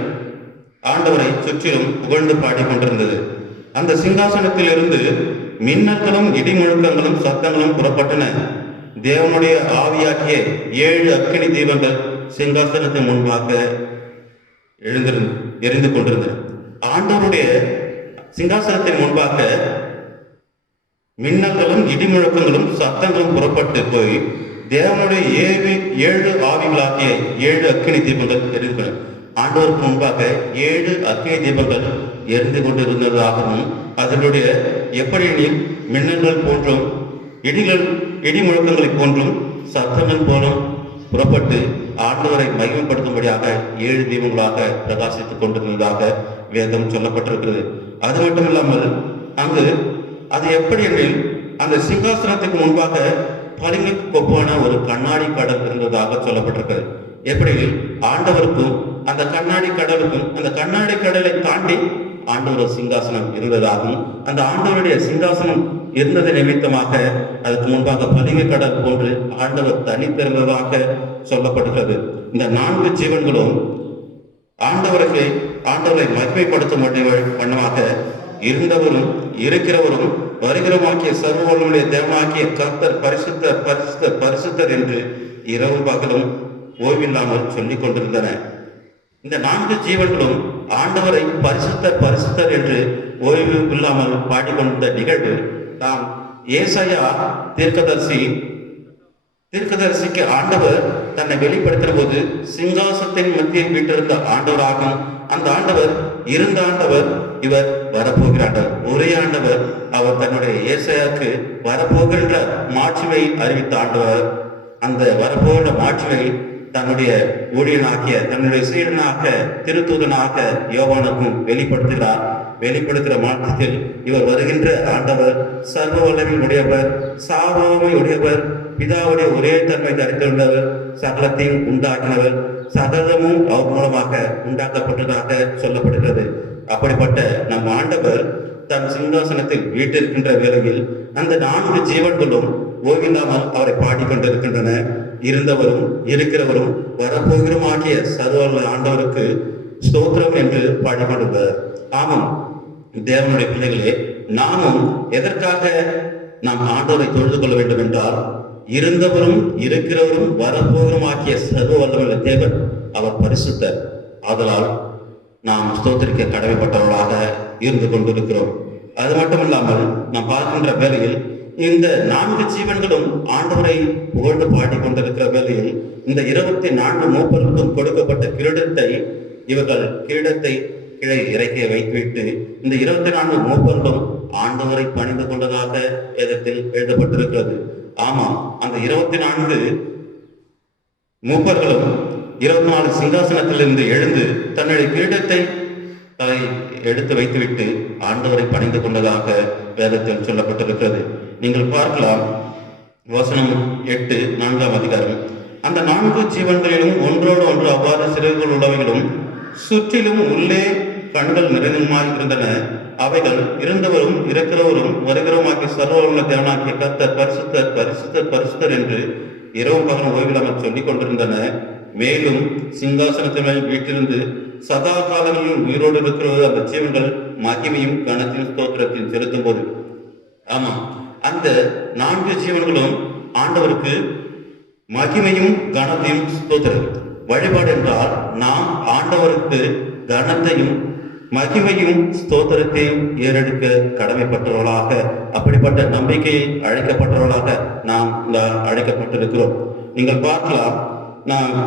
ஆண்டவரை சுற்றிலும் புகழ்ந்து பாடிக்கொண்டிருந்தது. அந்த சிங்காசனத்தில் இருந்து மின்னல்களும் இடிமுழக்கங்களும் சத்தங்களும் புறப்பட்டன. தேவனுடைய ஆவியாகிய 7 அக்கினி தீபங்கள் சிங்காசனத்தின் முன்பாக எரிந்து கொண்டிருந்தன. ஆண்டவருடைய சிங்காசனத்தின் முன்பாக மின்னல்களும் இடிமுழக்கங்களும் சத்தங்களும் புறப்பட்டு போய் தேவனுடைய 7 ஆவிகளாகிய 7 அக்கினி தீபங்கள் எரிந்து, ஆண்டவருக்கு முன்பாக 7 அக்கினி தீபங்கள் எரிந்து கொண்டிருந்ததாகவும், அதனுடைய எப்படி மின்னல்கள் போன்றும் இடி முழக்கங்களை போன்றும் சத்தங்கள் போலும் புறப்பட்டு ஆண்டவரை மகிமைப்படுத்தும்படியாக 7 தீபங்களாக பிரகாசித்துக் கொண்டிருந்ததாக வேதம் சொல்லப்பட்டிருக்கிறது. அது மட்டும் இல்லாமல் அங்கு அது எப்படி எனில் அந்த சிங்காசனத்துக்கு முன்பாக பளிங்குக்கு கொப்பான ஒரு கண்ணாடி கடல் இருந்ததாக சொல்லப்பட்டிருக்கிறது. எப்படி ஆண்டவருக்கும் அந்த கண்ணாடி கடலுக்கும், அந்த கண்ணாடி கடலை தாண்டி ஆண்டவர் சிங்காசனம் இருந்ததாகும். அந்த ஆண்டவருடைய சிங்காசனம் இருந்தது நிமித்தமாக அதற்கு முன்பாக பலிகை கடல் போன்று ஆண்டவர் தனித்திருந்ததாக சொல்லப்படுகிறது. இந்த 4 ஜீவன்களும் ஆண்டவரை மகிமைப்படுத்தும் வண்ணமாக இருந்தவரும் இருக்கிறவரும் வருகிறமாக்கிய சர்வவல்லமையுடைய தேவனாகிய கர்த்தர் பரிசுத்தர் பரிசுத்தர் பரிசுத்தர் என்று இரவு பகலும் ஓய்வில்லாமல் சொல்லிக் கொண்டிருந்தன. இந்த 4 ஜீவன்களும் ஆண்டவரை பரிசுத்தர் பரிசுத்தர் என்று ஓய்வு இல்லாமல் பாடிக்கொண்ட நிகழ்வு நாம் ஏசாயா தீர்க்கதரிசிக்கு ஆண்டவர் தன்னை வெளிப்படுத்தின போது சிங்காசனத்தின் மத்தியில் வீட்டிருந்த ஆண்டவராகும். அந்த ஆண்டவர் இருந்த ஆண்டவர், இவர் வரப்போகிற ஆண்டவர், ஒரே ஆண்டவர். அவர் தன்னுடைய ஏசாயாவுக்கு வரப்போகின்ற மாட்சிமை அறிவித்த ஆண்டவர். அந்த வரப்போகிற மாட்சிமை தன்னுடைய ஊழியனாகிய தன்னுடைய சீடனாக திருத்தூதனாக யோவானுக்கும் வெளிப்படுத்துகிற மாற்றத்தில் இவர் வருகின்ற ஆண்டவர் சர்வ வல்லமை உடையவர், சாவாமை உடையவர், பிதாவுடைய ஒரே தன்மை அறிந்துள்ளவர், சகலத்தையும் உண்டாக்கினவர், சகலமும் அவர் மூலமாக உண்டாக்கப்பட்டதாக சொல்லப்படுகிறது. அப்படிப்பட்ட நம் ஆண்டவர் தன் சிங்காசனத்தில் வீட்டிருக்கின்ற வேளையில் அந்த 4 ஜீவன்களும் ஓய்வில்லாமல் அவரை பாடிக்கொண்டிருக்கின்றன. இருந்தவரும் இருக்கிறவரும் வரப்போகிறோமாகிய சர்வ ஆண்டவருக்கு ஸ்தோத்திரம் என்று பாடிக்கொண்டிருந்தார். ஆமாம் தேவனுடைய பிள்ளைகளே, நாமும் எதற்காக நாம் ஆண்டவரை தொழுது கொள்ள வேண்டும் என்றால், இருந்தவரும் இருக்கிறவரும் வரப்போகிறோமாகிய சர்வ வல்லமையுள்ள தேவன் அவர் பரிசுத்தர். ஆதலால் நாம் ஸ்தோத்திரிக்க கடமைப்பட்டவர்களாக இருந்து கொண்டிருக்கிறோம். அது மட்டுமில்லாமல் நாம் பார்க்கின்ற வேளையில் இந்த 4 ஜீவன்களும் ஆண்டவரை புகழ்ந்து பாடிக்கொண்டிருக்கிற வேளையில் இந்த 24 மூப்பருக்கும் கொடுக்கப்பட்ட கிரீடத்தை இவர்கள் கீழே இறக்கி வைத்துவிட்டு இந்த 24 மூப்பர்களும் ஆண்டவரை பணிந்து கொண்டதாக வேதத்தில் எழுதப்பட்டிருக்கிறது. ஆமாம், அந்த 24 மூப்பர்களும் 24 சிங்காசனத்திலிருந்து எழுந்து தன்னுடைய கிரீடத்தை எடுத்து வைத்துவிட்டு ஆண்டவரை பணிந்து கொண்டதாக வேதத்தில் சொல்லப்பட்டிருக்கிறது. நீங்கள் பார்க்கலாம், வசனம் 8 4ஆம் அதிகாரம். அந்த 4 ஜீவன்களிலும் ஒன்றோடு ஒன்று அவ்வாறு சிறகுகள் உள்ளவைகளும் சுற்றிலும் உள்ளே கண்கள் நிறைந்துமாய் இருந்தன. அவைகள் இருந்தவரும் இருக்கிறவரும் வருகிறவருமாகிய சர்வவல்லமையுள்ள தேவனாகிய கர்த்தர் பரிசுத்தர் பரிசுத்தர் பரிசுத்தர் என்று இரவு பகலும் ஓய்வில்லாமல் சொல்லிக் கொண்டிருந்தன. மேலும் சிங்காசனத்தின் மேல் வீட்டிலிருந்து சதா காலங்களில் உயிரோடு இருக்கிறது அந்த ஜீவன்கள் மகிமையும் கனத்தையும் ஸ்தோத்திரத்தையும் செலுத்தும் போது, ஆமாம், அந்த 4 ஜீவன்களும் ஆண்டவருக்கு மகிமையும் கனத்தையும் ஸ்தோத்திரம். வழிபாடு என்றால் நாம் ஆண்டவருக்கு கனத்தையும் மகிமையும் ஸ்தோத்திரத்தையும் ஏறெடுக்க கடமைப்பட்டவர்களாக, அப்படிப்பட்ட நம்பிக்கையை அழைக்கப்பட்டவர்களாக நாம் அழைக்கப்பட்டிருக்கிறோம். நீங்கள் பார்க்கலாம், நாம்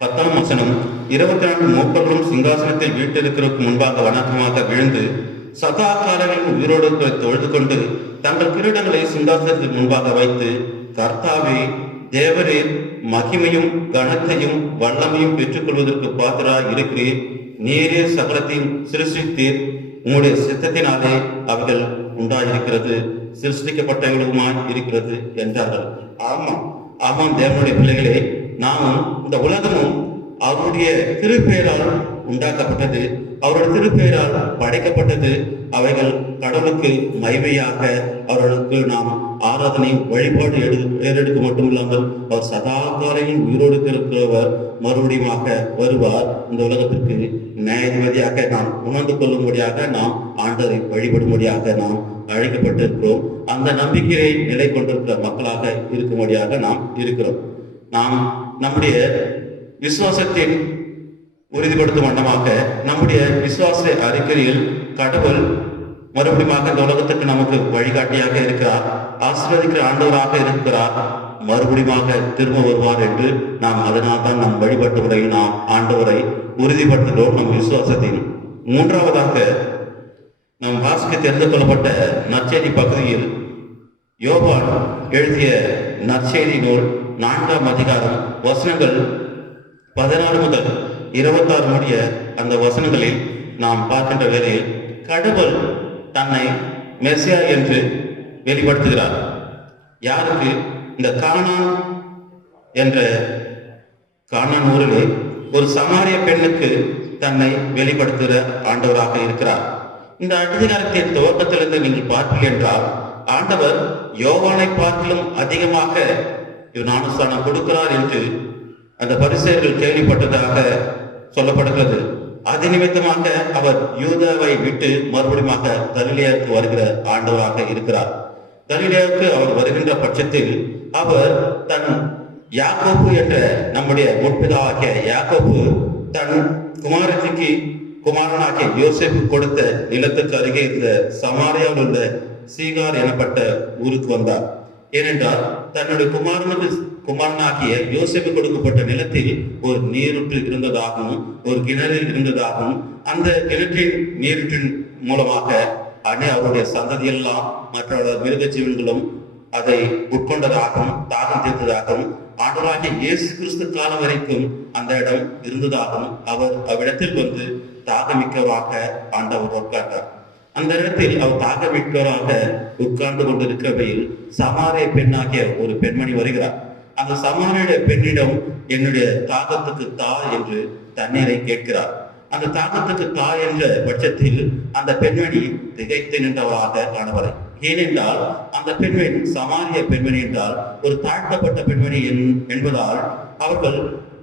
10ஆம் வசனம், 24 மூப்பர்களும் சிங்காசனத்தில் வீட்டிருக்கிறதுக்கு முன்பாக வணக்கமாக விழுந்து சதா காலங்களில் உயிரோடு தொழுது கொண்டு தங்கள் கிரீடங்களை சிங்காசனத்திற்கு முன்பாக வைத்து, கர்த்தாவே தேவரீர் மகிமையும் கனத்தையும் வல்லமையும் பெற்றுக்கொள்வதற்கு பாத்திராய் இருக்கிறீர். நீரே சகலத்தையும் சிருஷ்டித்தீர். உங்களுடைய சித்தத்தினாலே அவைகள் உண்டாயிருக்கிறது, சிருஷ்டிக்கப்பட்டவர்களுமாய் இருக்கிறது என்றார்கள். ஆமாம் தேவனுடைய பிள்ளைகளே, நாமும் இந்த உலகமும் அவருடைய திருப்பெயரால் உண்டாக்கப்பட்டது, அவருடைய திருப்பெயரால் படைக்கப்பட்டது. அவைகள் கடவுளுக்கு மகிமையாக அவர்களுக்கு நாம் ஆராதனை வழிபாடு ஏறெடுக்க மட்டுமில்லாமல் அவர் சதா காலையும் உயிரோடு இருக்கிறவர் மறுபடியுமாக வருவார். இந்த உலகத்திற்கு நியாயாதிபதியாக நாம் உணர்ந்து கொள்ளும்படியாக நாம் ஆண்டவரை வழிபடும்படியாக நாம் அழைக்கப்பட்டிருக்கிறோம். அந்த நம்பிக்கையை நிலை கொண்டிருக்கிற மக்களாக இருக்கும்படியாக நாம் இருக்கிறோம். நாம் நம்முடைய விசுவாசத்தின் உறுதிப்படுத்தும் வண்ணமாக நம்முடைய விசுவாச அறிக்கையில் கடவுள் மறுபடியும் இந்த உலகத்துக்கு நமக்கு வழிகாட்டியாக இருக்கிறார், ஆசீர்வதிக்கிற ஆண்டவராக இருக்கிறார், மறுபடியும் திரும்ப வருவார் என்று நாம் அதனால் தான் நம் வழிபாட்டு முறையில் நாம் ஆண்டவரை உறுதிப்படுத்துகிறோம். நம் விசுவாசத்தின் மூன்றாவதாக நாம் வாசிக்க தெரிந்து கொள்ளப்பட்ட நற்செய்தி பகுதியில் யோவான் எழுதிய நற்செய்தி நூல் 4ஆம் அதிகாரம் வசனங்கள் 14 முதல் 26 முடிய அந்த வசனங்களில் நாம் பார்க்கின்ற வேளையில் கடவுள் தன்னை மெசியா என்று வெளிப்படுத்துகிறார். யாருக்கு? இந்த கானான் ஊரிலே ஒரு சமாரிய பெண்ணுக்கு தன்னை வெளிப்படுத்துகிற ஆண்டவராக இருக்கிறார். இந்த அதிகாரத்தின் துவக்கத்திலிருந்து நீங்கள் பார்ப்பீர்கள் என்றால் ஆண்டவர் யோவானை பார்க்கிலும் அதிகமாக ஞானஸ்தானம் கொடுக்கிறார் என்று அந்த பரிசேயர்கள் கேள்விப்பட்டதாக சொல்லப்படுகிறது. அது நிமித்தமாக அவர் யூதாவை விட்டு மறுபடியும் கலிலேயாவுக்கு வருகிற ஆண்டவராக இருக்கிறார். கலிலேயாவுக்கு அவர் வருகின்ற பட்சத்தில் அவர் தன் யாக்கோபு என்ற நம்முடைய முற்பிதாவாகிய யாக்கோபு தன் குமாரனாகிய யோசேப்பு கொடுத்த நிலத்துக்கு அருகே இருந்த சமாரியாவில் உள்ள சீகார் எனப்பட்ட ஊருக்கு வந்தார். ஏனென்றால் தன்னுடைய குமாரனாகிய யோசேப்பு கொடுக்கப்பட்ட நிலத்தில் ஒரு நீரூற்று இருந்ததாகவும் ஒரு கிணறு இருந்ததாகவும் அந்த கிணற்றின் நீரூற்றின் மூலமாக அவருடைய சந்ததியெல்லாம் மற்ற மிருக ஜீவன்களும் அதை உட்கொண்டதாகவும் தாகம் தீர்த்ததாகவும் ஆண்டவராகிய இயேசு கிறிஸ்து காலம் வரைக்கும் அந்த இடம் இருந்ததாகவும் அவர் அவ்விடத்தில் வந்து தாகமிக்கவராக ஆண்டவர் உட்கார்ந்தார். அந்த இடத்தில் அவர் தாகமிக்கவராக உட்கார்ந்து கொண்டிருக்கிறவையில் சமாரிய பெண்ணாகிய ஒரு பெண்மணி வருகிறார். அந்த சமாரிய பெண்ணிடம் என்னுடைய தாகத்துக்கு தா என்று தண்ணீரை கேட்கிறார். அந்த தாகத்துக்கு தா என்ற பட்சத்தில் அந்த பெண்மணி திகைத்து நின்றவராக காணவரை. ஏனென்றால் அந்த பெண்மணி சமாரிய பெண்மணி என்றால் ஒரு தாழ்த்தப்பட்ட பெண்மணி என்பதால் அவர்கள்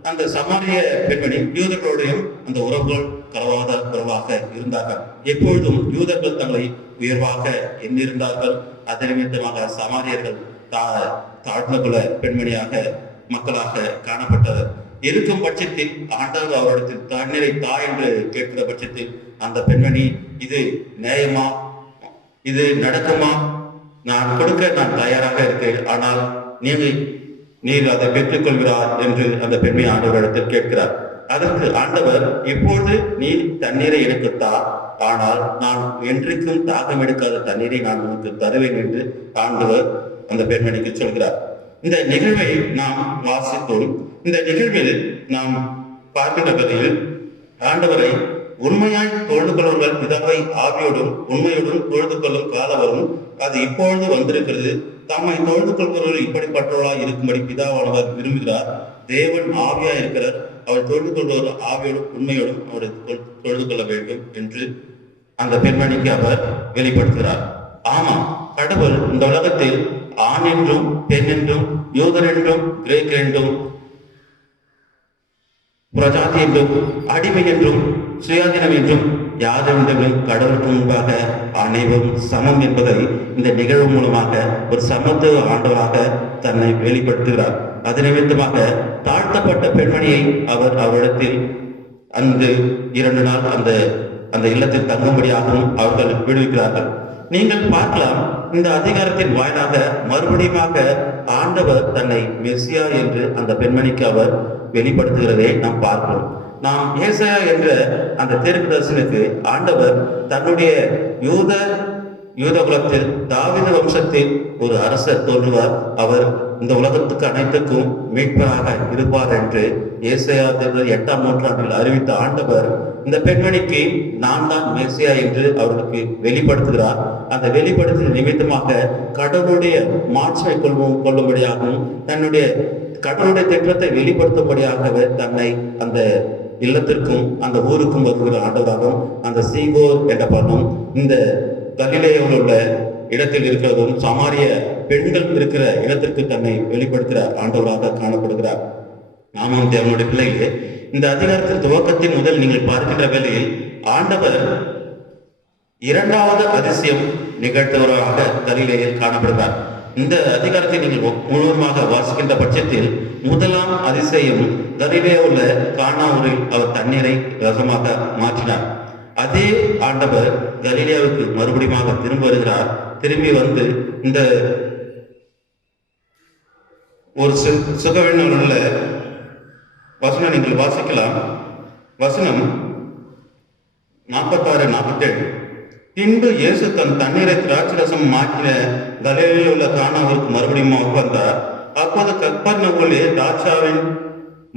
அந்த சமாரிய பெண்மணி யூதர்களுடையும் அந்த உறவுகள் கலவாத உறவாக இருந்தார்கள். எப்பொழுதும் யூதர்கள் தங்களை உயர்வாக எண்ணிருந்தார்கள். அதே நிமித்தமாக சமாரியர்கள் தாழ்ந்த குல பெண்மணியாக மக்களாக காணப்பட்டவர் இருக்கும் பட்சத்தில் ஆண்டவர் அவரிடத்தில் தண்ணீரை தா என்று கேட்கிற பட்சத்தில் அந்த பெண்மணி இது நியாயமா, இது நடக்குமா, நான் கொடுக்க நான் தயாராக இருக்கேன், ஆனால் நீர் அதை பெற்றுக்கொள்கிறார் என்று அந்த பெண்மை ஆண்டவரிடத்தில் கேட்கிறார். அதற்கு ஆண்டவர் இப்பொழுது நீ தண்ணீரை எனக்கு தா, ஆனால் நான் என்றைக்கும் தாகம் எடுக்காத தண்ணீரை நான் உனக்கு தருவேன் என்று ஆண்டவர் அந்த பெண்மணிக்கு சொல்கிறார். இந்த நிகழ்வை நாம் வாசித்தோம். இந்த நிகழ்வில் நாம் பார்க்கின்ற கதையில் ஆண்டவரை உண்மையாய் தொழுது கொள்வர்கள் பிதாவை ஆவியோடும் உண்மையோடும் தொழுது கொள்ளும் காலம் வரும், அது இப்பொழுது வந்திருக்கிறது. தம்மை தொழுது கொள்பவர்கள் இப்படிப்பட்டவர்களாய் இருக்கும்படி பிதாவானவர் விரும்புகிறார். தேவன் ஆவியா இருக்கிறார். அவர் தொழுது கொள்பவர் ஆவியோடும் உண்மையோடும் அவரை தொழுது கொள்ள வேண்டும் என்று அந்த பெண்மணிக்கு அவர் வெளிப்படுத்துகிறார். ஆமா, கடவுள் இந்த உலகத்தில் ஆண் என்றும் பெண் என்றும் யூதர் என்றும் கிரேக்கர் என்றும் பிரஜாதி என்றும் அடிமை என்றும் சுயாதீனம் என்றும் யாதென்றும் கடவுளுக்கு முன்பாக அனைவரும் சமம் என்பதை இந்த நிகழ்வு மூலமாக ஒரு சமத்துவ ஆண்டவராக தன்னை வெளிப்படுத்துகிறார். அது நிமித்தமாக தாழ்த்தப்பட்ட பெண்மணியை அவர் அவரிடத்தில் அந்த 2 நாள் அந்த இல்லத்தில் தங்கும்படியாகவும் அவர்கள் விடுவிக்கிறார்கள். நீங்கள் பார்க்கலாம், இந்த அதிகாரத்தின் வாயிலாக மறுபடியுமாக ஆண்டவர் தன்னை மெசியா என்று அந்த பெண்மணிக்கு அவர் வெளிப்படுத்துகிறதை நாம் பார்க்கிறோம். நாம் ஏசாயா என்ற அந்த தீர்க்கதரிசனுக்கு ஆண்டவர் தன்னுடைய யூத குலத்தில் தாவீது வம்சத்தில் ஒரு அரசர் தோன்றுவார், அவர் இந்த உலகத்துக்கு அனைத்துக்கும் மீட்பராக இருப்பார் என்று ஏசாயா 8ஆம் நூற்றாண்டில் அறிவித்த ஆண்டவர் இந்த பெண்மணிக்கு நான் தான் மெசியா என்று அவர்களுக்கு வெளிப்படுத்துகிறார். அந்த வெளிப்படுத்தின நிமித்தமாக கடவுளுடைய மாட்சிமை கொள்ளும்படியாகவும் தன்னுடைய கடவுளுடைய திட்டத்தை வெளிப்படுத்தும்படியாகவே தன்னை அந்த இல்லத்திற்கும் அந்த ஊருக்கும் வருகிற ஆண்டவராகவும் அந்த சீகோர் என்ற பணம் இந்த கலிலேயாவில் உள்ள இடத்தில் இருக்கிறதும் சமாரிய பெண்கள் இருக்கிற இடத்திற்கு தன்னை வெளிப்படுத்துகிற ஆண்டவராக காணப்படுகிறார். ஆமாம் தேவனுடைய பிள்ளைகளே, இந்த அதிகாரத்தின் துவக்கத்தின் முதல் நீங்கள் பார்க்கின்ற வேளையில் ஆண்டவர் 2வது அதிசயம் நிகழ்த்துவராக கலிலேயில் காணப்படுகிறார். இந்த அதிகாரத்தை நீங்கள் முழுவதுமாக வாசிக்கின்ற பட்சத்தில் முதலாம் அதிசயம் கலிலேயாவில் உள்ள கானா ஊரில் அவர் தண்ணீரை ரசமாக மாற்றினார். அதே ஆண்டவர் கலிலேயாவுக்கு மறுபடியும் திரும்ப வருகிறார். திரும்பி வந்து இந்த ஒரு சுகவெண்ணில் உள்ள வசனம் நீங்கள் வாசிக்கலாம். வசனம் 46-47. பின்பு இயேசு தன் தண்ணீரை திராட்சரசம் மாற்றின கலிலேயாவில் உள்ள கானாவுக்கு மறுபடியும் வந்தார். அப்போது கப்பர்நகூமிலே ராஜாவின்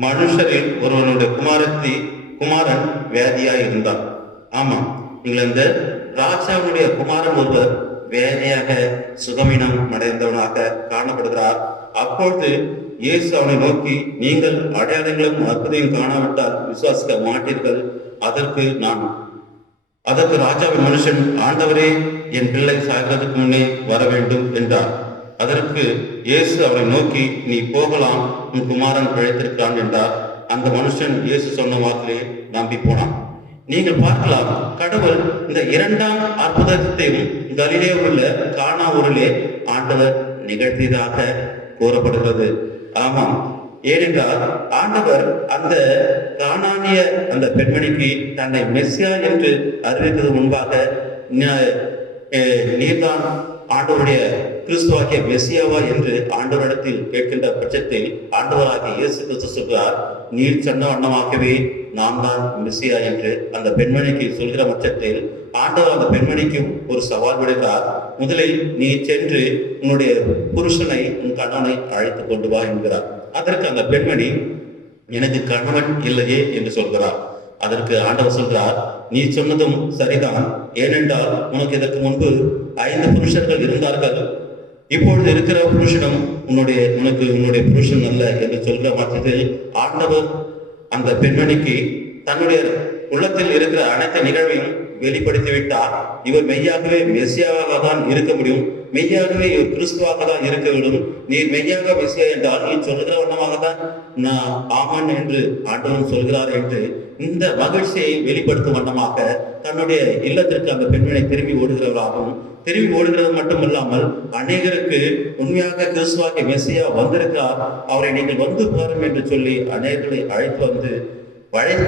மனுஷரில் ஒருவனுடைய குமாரன் வியாதியாய் இருந்தார். ஆமா, நீங்கள் இந்த ராஜாவுடைய குமாரன் ஒருவர் வேலையாக சுகமீனம் அடைந்தவனாக காணப்படுகிறார். அப்பொழுது இயேசு அவனை நோக்கி, நீங்கள் அடையாளங்களும் அற்புதம் காணாவிட்டால் விசுவாசிக்க மாட்டீர்கள். அதற்கு ராஜாவின் மனுஷன், ஆண்டவரே, என் பிள்ளை சாகிறதுக்கு முன்னே வர வேண்டும் என்றார். அதற்கு இயேசு அவரை நோக்கி, நீ போகலாம், உன் குமாரன் பிழைத்திருக்கிறான் என்றார். அந்த மனுஷன் இயேசு சொன்ன வாக்கிலே நம்பி போனான். நீங்கள் பார்க்கலாம், கடவுள் இந்த இரண்டாம் அற்புதத்தையும் கலிலேயில் உள்ள கானா ஊரிலே ஆண்டவர் நிகழ்த்தியதாக கூறப்படுகிறது. ஆமாம், ஏனென்றால் ஆண்டவர் அந்த கானானிய அந்த பெண்மணிக்கு தன்னை மெஸ்ஸியா என்று அறிவித்தது முன்பாக, நீர்தான் ஆண்டவருடைய கிறிஸ்துவாகிய மெஸ்ஸியாவா என்று ஆண்டவரிடத்தில் கேட்கின்ற பட்சத்தில் ஆண்டவராகிய இயேசு கிறிஸ்து சொல்கிறார், நீர் சொன்ன வண்ணமாகவே நான் தான் மெஸ்ஸியா என்று அந்த பெண்மணிக்கு சொல்கிற பட்சத்தில் ஆண்டவர் அந்த பெண்மணிக்கு ஒரு சவால் விடுகிறார். முதலில் நீ சென்று உன்னுடைய புருஷனை, உன் கணவனை அழைத்து கொண்டு வா என்கிறார். அதற்கு அந்த பெண்மணி, எனக்கு கணவன் இல்லையே என்று சொல்கிறார். அதற்கு ஆண்டவர் சொல்கிறார், நீ சொன்னதும் சரிதான். ஏனென்றால் உனக்கு இதற்கு முன்பு 5 புருஷர்கள் இருந்தார்கள். இப்பொழுது இருக்கிற புருஷனும் உன்னுடைய புருஷன் அல்ல என்று சொல்கிற பட்சத்தில் ஆண்டவர் அந்த பெண்மணிக்கு தன்னுடைய உள்ளத்தில் இருக்கிற அனைத்து நிகழ்வையும் வெளிப்படுத்திவிட்டார். இவர் மெய்யாகவே மெஸ்ஸியாவாக தான் இருக்க முடியும், மெய்யாகவே இவர் கிறிஸ்துவாக தான் இருக்க வேண்டும். நீர் மெய்யாக மெஸ்ஸியா என்றால் நீ சொல்கிற வண்ணமாக தான் நான் ஆமான் என்று ஆண்டவன் சொல்கிறார் என்று இந்த மகிழ்ச்சியை வெளிப்படுத்தும் வண்ணமாக தன்னுடைய இல்லத்திற்கு அந்த பெண்மணி திரும்பி ஓடுகிறது மட்டுமல்லாமல் அநேகருக்கு உண்மையாக கிறிஸ்துவாகிய மெஸ்ஸியா வந்திருக்கார், அவரை நீங்கள் வந்து பாருங்கள் என்று சொல்லி அநேகர்களை அழைத்து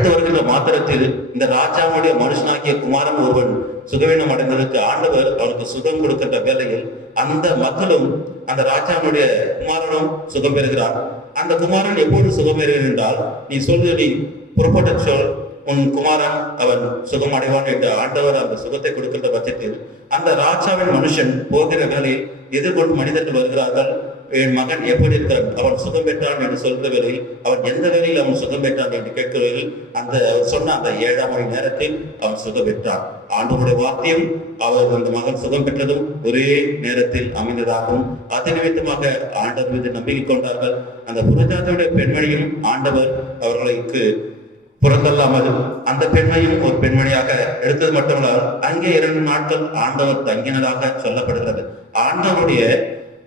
வருகின்ற மாத்திரத்தில் இந்த ராஜாவுடைய மனுஷனாகிய குமாரன் ஒருவன் சுகவீனம் அடைந்ததற்கு ஆண்டவர் அவருக்கு சுகம் கொடுக்கின்ற வேளையில் அந்த மக்களும் அந்த ராஜாவுடைய குமாரனும் சுகம் பெறுகிறார். அந்த குமாரன் எப்போது சுகம் பெறுகிறார் என்றால், நீ புறப்பட்ட சொல், உன் குமாரன் அவன் சுகம் அடைவான் என்று ஆண்டவர் அந்த சுகத்தை கொடுக்கின்ற பட்சத்தில் அந்த ராஜாவின் மனுஷன் போகிற வேளையில் எதிர்கொண்டு மனிதர்கள் வருகிறார்கள். என் மகன் எப்படி இருக்கிறான், அவன் சுகம் பெற்றான் என்று சொல்கிற வேளையில் அவன் எந்த வேளையில் அவன் சுகம் பெற்றான் என்று கேட்கிறவர்கள் அவர் சொன்ன அந்த 7ஆம் மணி நேரத்தில் அவன் சுகம் பெற்றான். ஆண்டவருடைய வார்த்தையும் அவர் அந்த மகன் சுகம் பெற்றதும் ஒரே நேரத்தில் அமைந்ததாகவும் அது நிமித்தமாக ஆண்டவர் மீது நம்பிக்கை கொண்டார்கள். அந்த புறஜாதியுடைய பெண்மணியும் ஆண்டவர் அவர்களுக்கு புறந்தல்லாமல் அந்த பெண்மையும் ஒரு பெண்மணியாக எடுத்தது மட்டுமல்ல, அங்கே 2 நாட்கள் ஆண்டவர் தங்கினதாக சொல்லப்படுகிறது. ஆண்டவருடைய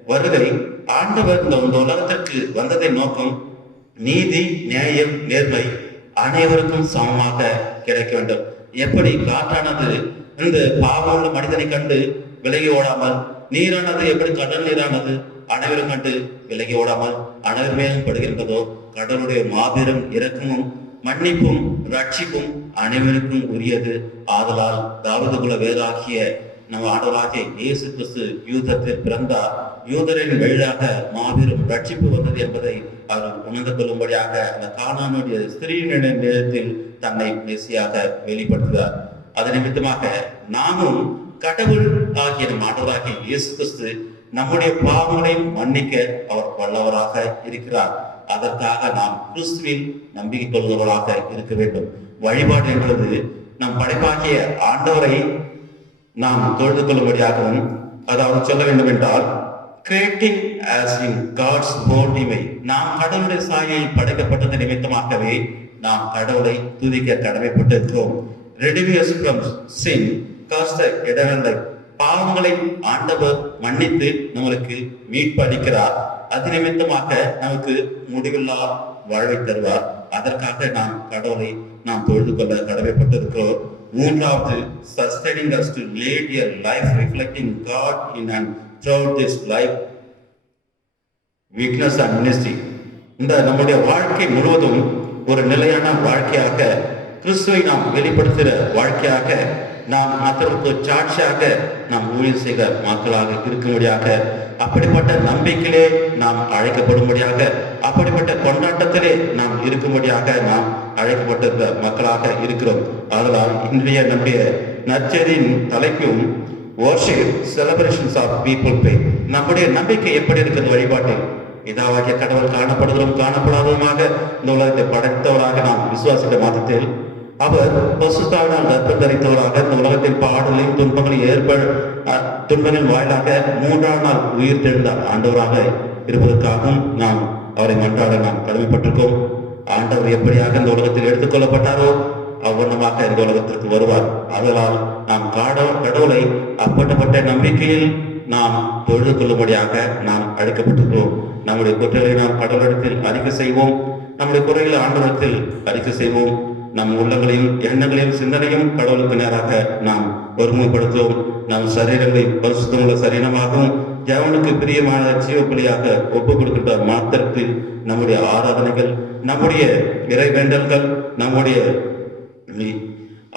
வருகை, ஆண்டவர் இந்த உலகத்திற்கு வந்ததை நோக்கம் நீதி, நியாயம், நேர்மை அனைவருக்கும் சமமாக கிடைக்க வேண்டும். எப்படி காற்றானது இந்த பாவமுள்ள மனிதனை கண்டு விலகி ஓடாமல், நீரானது எப்படி கடல் நீரானது அனைவரும் கண்டு விலகி ஓடாமல் அனைவர் மேலும் படுகின்றதோ, கடவுளுடைய மாபெரும் இரக்கமும் மன்னிப்பும் ரட்சிப்பும் அனைவருக்கும் உரியது. ஆதலால் தாவீது குல வேதாகிய நம்ம ஆண்டவராகிய இயேசு கிறிஸ்து யூதத்தில் பிறந்தார். யூதரின் வழியாக மாபெரும் ரட்சிப்பு வந்தது என்பதை அவர் உணர்ந்து கொள்ளும்படியாக அந்த கானானுடைய ஸ்திரீனுடைய நேரத்தில் தன்னை மெஸ்ஸியாக வெளிப்படுத்துகிறார். அது நிமித்தமாக நாமும் கடவுள் ஆகிய நம் ஆண்டவராகிய இயேசு கிறிஸ்து நம்முடைய பாவங்களை மன்னிக்க அவர் வல்லவராக இருக்கிறார். அதற்காக நாம் கிறிஸ்துவில் நம்பிக்கை கொள்கிறவராக இருக்க வேண்டும். வழிபாடு என்பது நம் படைப்பாகிய ஆண்டவரை நாம் தொழுது கொள்ளும்படியாகவும், அதாவது சொல்ல வேண்டும் என்றால் creating us in God's own image, நாம் கடவுளுடைய சாயலில் படைக்கப்பட்டது நிமித்தமாகவே நாம் கடவுளை துதிக்க கடமைப்பட்டிருக்கிறோம். Redeem us from sin cast eternal life, பாவங்களை ஆண்டவர் மன்னித்து நம்மளுக்கு மீட்பு அளிக்கிறார். அது நிமித்தமாக நமக்கு முடிவில்லா வாழ்வை தருவார். அதற்காக நாம் கடவுளை நாம் தொழுது கொள்ள கடமைப்பட்டிருக்கிறோம். 3வது, sustaining us to lead a life reflecting God in and throughout this life, weakness and ministry. இந்த நம்முடைய வாழ்க்கை முழுவதும் ஒரு நிலையான வாழ்க்கையாக, கிறிஸ்துவை நாம் வெளிப்படுத்துகிற வாழ்க்கையாக, நாம் மற்றவருக்கு சாட்சியாக நாம் ஊழியம் செய்கிற மக்களாக இருக்கும்படியாக, அப்படிப்பட்ட நம்பிக்கையிலே நாம் அழைக்கப்படும்படியாக, அப்படிப்பட்ட கொண்டாட்டத்திலே நாம் இருக்கும்படியாக நாம் அழைக்கப்பட்ட மக்களாக இருக்கிறோம். அதனால் இன்றைய நம்முடைய நற்செய்தியின் தலைப்பும் worship celebrations of people faith. நம்முடைய நம்பிக்கை எப்படி இருக்கிறது வழிபாட்டில்? இதாவாகிய கடவுள் காணப்படுகிறோம் காணப்படாததுமாக இந்த உலகத்தை படைத்தவராக நாம் விசுவாசித்த மாதத்தில் அவர் பசுத்தாடால் கர்ப்பம் தரித்தவராக இந்த உலகத்தில் பாடலையும் துன்பங்களின் வாயிலாக 3ஆம் நாள் உயிர் தெழுந்த ஆண்டவராக இருப்பதற்காகவும் நாம் அவரை மன்றாட நாம் கடமைப்பட்டிருக்கோம். ஆண்டவர் எப்படியாக இந்த உலகத்தில் எடுத்துக்கொள்ளப்பட்டாரோ அவ்வண்ணமாக இந்த உலகத்திற்கு வருவார். அதனால் நாம் கடவுளை அப்பட்டப்பட்ட நம்பிக்கையில் நாம் தொழுது கொள்ளும்படியாக நாம் அழைக்கப்பட்டிருக்கிறோம். நம்முடைய குற்றங்களை நாம் கடவுளிடத்தில் அறிக்கை செய்வோம். நம்முடைய குறைகளை ஆண்டவரிடத்தில் அறிக்கை செய்வோம். நம் உள்ளங்களையும் எண்ணங்களையும் சிந்தனையும் கடவுளுக்கு நேராக நாம் ஒருமுகப்படுத்துவோம். நம் சரீரங்களை பரிசுத்தமுள்ள சரீரமாகவும் தேவனுக்கு பிரியமான ஜீவபலியாக ஒப்புக் கொடுக்கின்ற மாத்திரத்தில் நம்முடைய ஆராதனைகள், நம்முடைய இறைவேண்டல்கள், நம்முடைய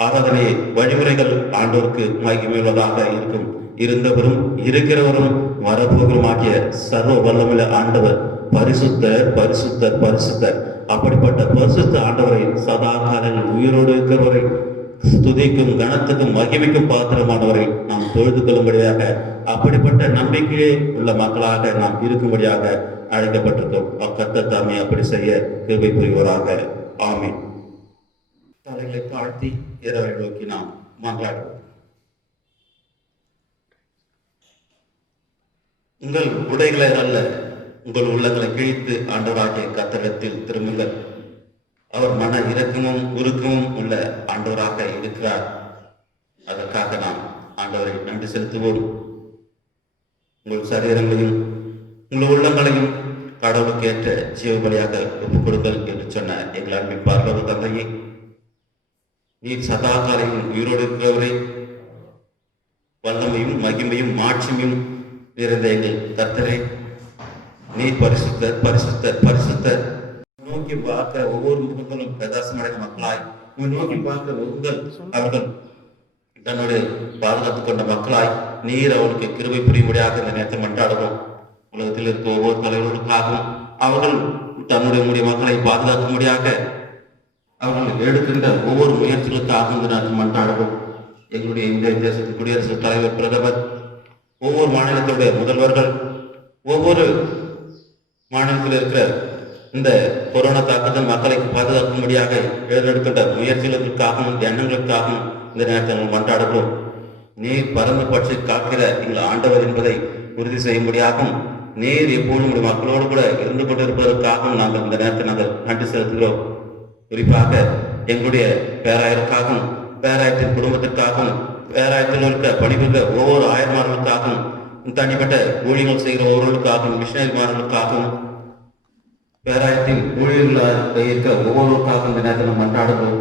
ஆராதனை வழிமுறைகள் ஆண்டோருக்கு மகிமையுள்ளதாக இருக்கும். இருந்தவரும் இருக்கிறவரும் வரப்போகிறோமாகிய சர்வ வல்லமுள்ள ஆண்டவர் பரிசுத்தர் பரிசுத்தர் பரிசுத்தர். அப்படிப்பட்ட பரிசுத்த ஆண்டவரை சதா காலங்களில் உயிரோடு இருக்கிறவரை ஸ்துதிக்கும் கனத்துக்கும் மகிமைக்கும் பாத்திரமானவரை நாம் தொழுது கொள்ளும்படியாக, அப்படிப்பட்ட நம்பிக்கையே உள்ள மக்களாக நாம் இருக்கும்படியாக அழைக்கப்பட்டிருக்கோம். கர்த்தர் தாமே அப்படி செய்ய கிருபை புரிவோராக. ஆமீன். தலைகளை தாழ்த்தி இரவை நோக்கி நாம் மன்றாடுவோம். உங்கள் உடைகளை அல்ல, உங்கள் உள்ளங்களை கிழித்து ஆண்டவராகிய கர்த்தரிடத்தில் திரும்புங்கள். அவர் மன இரக்கமும் உருக்கமும் உள்ள ஆண்டவராக இருக்கிறார். அதற்காக நாம் ஆண்டவரை நன்றி செலுத்துவோம். உங்கள் சரீரங்களையும் உங்கள் உள்ளங்களையும் கடவுளுக்கு ஏற்ற ஜீவபலியாக ஒப்புக் கொடுங்கள் என்று சொன்ன எங்கள் அன்பின் பரலோக தந்தையே, நீர் சதா காலையும் உயிரோடு இருக்கிறவரை, வல்லமையும் மகிமையும் மாட்சிமையும் நிறைந்த எங்கள் கர்த்தரே, நீர் பரிசுத்தர் பரிசுத்தர் பரிசுத்தர். நோக்கி பார்க்க ஒவ்வொரு முகங்களும் பிரகாசமடைந்த மக்களாய், நோக்கி பார்க்க முகங்கள் அவர்கள் தன்னுடைய பாதுகாத்துக் கொண்ட மக்களாய் நீர் அவர்களுக்கு கிருபை புரியும்படியாக இந்த நேரத்தை மன்றாடுவோம். உலகத்தில் இருக்க ஒவ்வொரு தலைவர்களுக்காகவும் அவர்கள் தன்னுடைய மக்களை பாதுகாக்கும்படியாக அவர்கள் எடுக்கின்ற ஒவ்வொரு முயற்சிகளுக்காக இந்த நேரத்தில் மன்றாடுவோம். எங்களுடைய இந்திய தேசத்தின் குடியரசுத் தலைவர், பிரதமர், ஒவ்வொரு மாநிலத்துடைய முதல்வர்கள், ஒவ்வொரு மாநிலத்தில் இருக்கிற இந்த கொரோனா தாக்கத்தில் மக்களை பாதுகாக்கும்படியாக எடுக்கின்ற முயற்சிகளுக்காகவும் எண்ணங்களுக்காகவும் இந்த நேரத்தில் மன்றாடுகிறோம். நீர் பரந்து பற்றி காக்கிற எங்கள் ஆண்டவர் என்பதை உறுதி செய்யும்படியாகவும், நீர் எப்போதும் மக்களோடு கூட இருந்து கொண்டிருப்பதற்காகவும் நாங்கள் இந்த நேரத்தில் நாங்கள் நன்றி செலுத்துகிறோம். குறிப்பாக எங்களுடைய பேராயருக்காகவும், பேராயத்தின் குடும்பத்திற்காகவும், பேராயத்தில் இருக்க பணிபுரிந்த ஒவ்வொரு ஆயர்மார்களுக்காகவும், தனிப்பட்ட ஊழியர்கள் செய்கிற ஒவ்வொருவருக்காகவும், மிஷனரிமார்களுக்காகவும், பேராயத்தின் ஊழியர்களாக இருக்க ஒவ்வொருவருக்காகவும் இந்த நேரத்தில் மன்றாடுகிறோம்.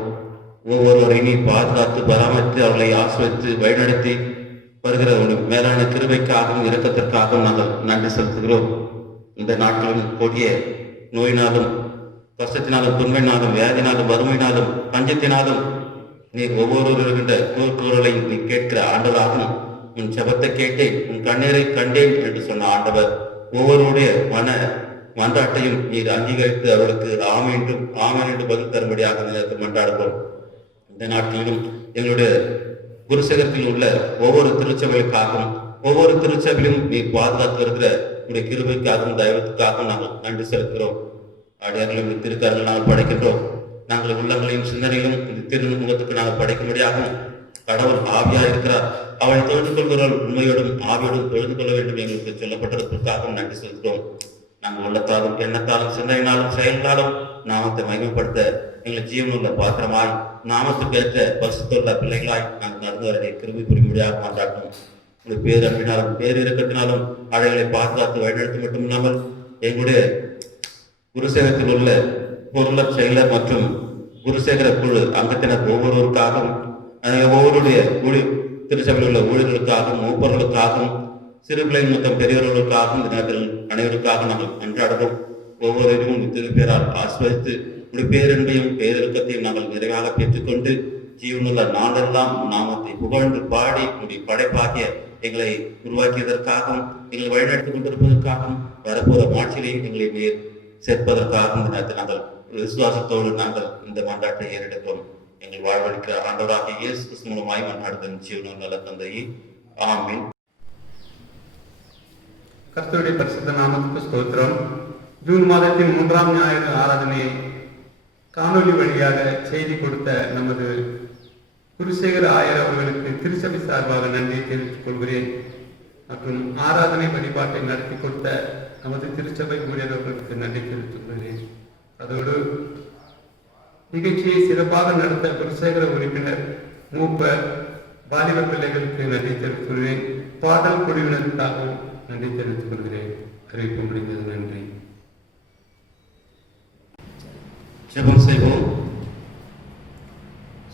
ஒவ்வொருவரை நீ பாதுகாத்து பராமரித்து அவர்களை ஆசிர்வதித்து வழிநடத்தி வருகிற ஒரு மேலான கிருபைக்காகவும் இரக்கத்திற்காகவும் நாங்கள் நன்றி செலுத்துகிறோம். இந்த நாட்களும் கொடிய நோயினாலும், கஷ்டத்தினாலும், துன்பையினாலும், வியாதினாலும், வறுமையினாலும், பஞ்சத்தினாலும் நீ ஒவ்வொருவருகின்ற கூறுகளை நீ கேட்கிற ஆண்டவராகவும், உன் ஜெபத்தை கேட்டேன், உன் கண்ணீரை கண்டேன் என்று சொன்ன ஆண்டவர் ஒவ்வொருடைய மன்றாட்டையும் நீர் அங்கீகரித்து அவர்களுக்கு ஆமென் என்று பதில் தரும்படியாக நேரத்தில் மன்றாடுகிறோம். இந்த நாட்டிலும் எங்களுடைய குருசேகரத்தில் உள்ள ஒவ்வொரு திருச்சபைகளுக்காகவும், ஒவ்வொரு திருச்சபையிலும் நீர் பாதுகாத்து வருகிற உடைய கிருபைக்காகவும் தயவுக்காகவும் நாங்கள் நன்றி செலுத்துகிறோம். அடியார்களும் திருக்கரங்கள் நாங்கள் படைக்கின்றோம். நாங்கள் உள்ளங்களையும் சிந்தனையிலும் இந்த திருமுகத்துக்கு நாங்கள் படைக்கும்படியாகவும், கடவுள் ஆவியா இருக்கிறார், அவளை தொழுது கொள்கிறவர்கள் உண்மையோடும் ஆவியோடும் தொழுது கொள்ள வேண்டும் எங்களுக்கு சொல்லப்பட்டதற்காகவும் நன்றி செலுத்துகிறோம். நாங்கள் உள்ளத்தாலும் எண்ணத்தாலும் சிந்தனையினாலும் செயல்களாலும் நாமத்தை மகிமைப்படுத்த எங்களை ஜீவனுள்ள பாத்திரமாய், நாமத்துக்கு ஏற்ற பரிசுத்தமுள்ள பிள்ளைகளாய் நாங்கள் நடந்து வரை கிருபை புரியும்படியாக மாற்றாட்டும். உங்கள் பேரன்பினாலும் பேரிரக்கத்தினாலும் அவைகளை பாதுகாத்து வழிநடத்த மட்டும் இல்லாமல் எங்களுடைய குருசேகரத்தில் உள்ள பொருளர் செயலர் மற்றும் குருசேகர குழு அங்கத்தினர் ஒவ்வொருவருக்காகவும், ஒவ்வொருடைய திருச்சபையில் உள்ள ஊழியர்களுக்காகவும், மூப்பர்களுக்காகவும், சிறு பிள்ளைகள் மொத்தம் பெரியவர்களுக்காகவும் இந்த நேரத்தில் அனைவருக்காக நாங்கள் அன்றாடுவோம். ஒவ்வொருவரும் திருப்பேரால் ஆஸ்வதித்து உடைய பேரன்பையும் பேரிறக்கத்தையும் நாங்கள் நிறைவாக பெற்றுக்கொண்டு ஜீவனுள்ள நாளெல்லாம் நாமத்தை புகழ்ந்து பாடி உடைய படைப்பாகிய எங்களை உருவாக்கியதற்காகவும், எங்களை வழிநடத்திக் கொண்டிருப்பதற்காகவும், வரப்போற மாட்சியிலையும் எங்களை மேல் சேர்ப்பதற்காகவும் இந்த நேரத்தில் நாங்கள் விசுவாசத்தோடு நாங்கள் இந்த மன்றாட்டை ஏறெடுக்கிறோம். எங்கள் வாழ்வழிக்கிற ஆண்டவராகிய இயேசு கிறிஸ்து மூலமாய் மன்றாடுதல் ஜீவனுள்ள நல்ல தந்தையே, ஆமீன். கர்த்தருடைய பரிசுத்த நாமத்துக்கு ஸ்தோத்திரம். ஜூன் மாதத்தின் 3ஆம் ஞாயிறு ஆராதனையை காணொலி வழியாக செய்தி கொடுத்த நமது குருசேகர ஆயர் அவர்களுக்கு திருச்சபை சார்பாக நன்றியை தெரிவித்துக் கொள்கிறேன். மற்றும் ஆராதனை வழிபாட்டை நடத்தி கொடுத்த நமது திருச்சபை ஊழியர்களுக்கு நன்றி தெரிவித்துக் கொள்கிறேன். அதோடு நிகழ்ச்சியை சிறப்பாக நடத்த குருசேகர உறுப்பினர் மூப்பர் வாலிப பிள்ளைகளுக்கு நன்றி தெரிவித்துக் கொள்கிறேன். பாடல் குழுவினருக்காகவும் நன்றி தெரிவித்துக் கொள்கிறேன். அறிவிப்பு முடிந்தது. நன்றி. ஜெபம் செய்வோம்.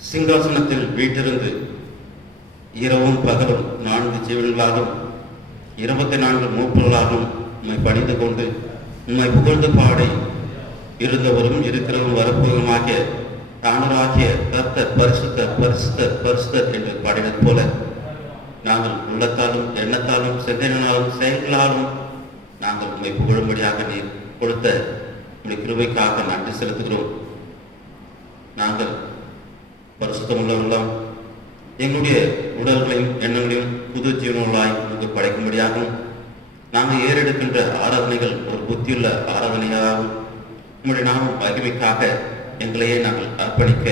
சிங்காசனத்தில் வீட்டிருந்து இரவும் பகலும் 4 ஜீவன்களாலும் 24 மூப்பர்களாலும் உம்மை பணிந்து கொண்டு உம்மை புகழ்ந்து பாடி இருந்தவரும் இருக்கிறவரும் வரப்போவதுமாகிய தானராகிய கர்த்தர் பரிசுத்தர் பரிசுத்தர் பரிசுத்தர் என்று பாடினது போல நாங்கள் உள்ளத்தாலும் எண்ணத்தாலும் சிந்தனையாலும் செயல்களாலும் நாங்கள் உம்மை புகழும்படியாக நீர் கொடுத்த உம்முடைய கிருபைக்காக நன்றி செலுத்துகிறோம். நாங்கள் பரிசுத்தமுள்ளவர்களாம் எங்களுடைய உடல்களையும் எண்ணங்களையும் புது ஜீவனங்களாய் உங்களுக்கு படைக்கும்படியாகவும் நாங்கள் ஏறெடுக்கின்ற ஆராதனைகள் ஒரு புத்தியுள்ள ஆராதனையாகவும் உங்களுடைய நாமம் மகிமைக்காக எங்களையே நாங்கள் அர்ப்பணிக்க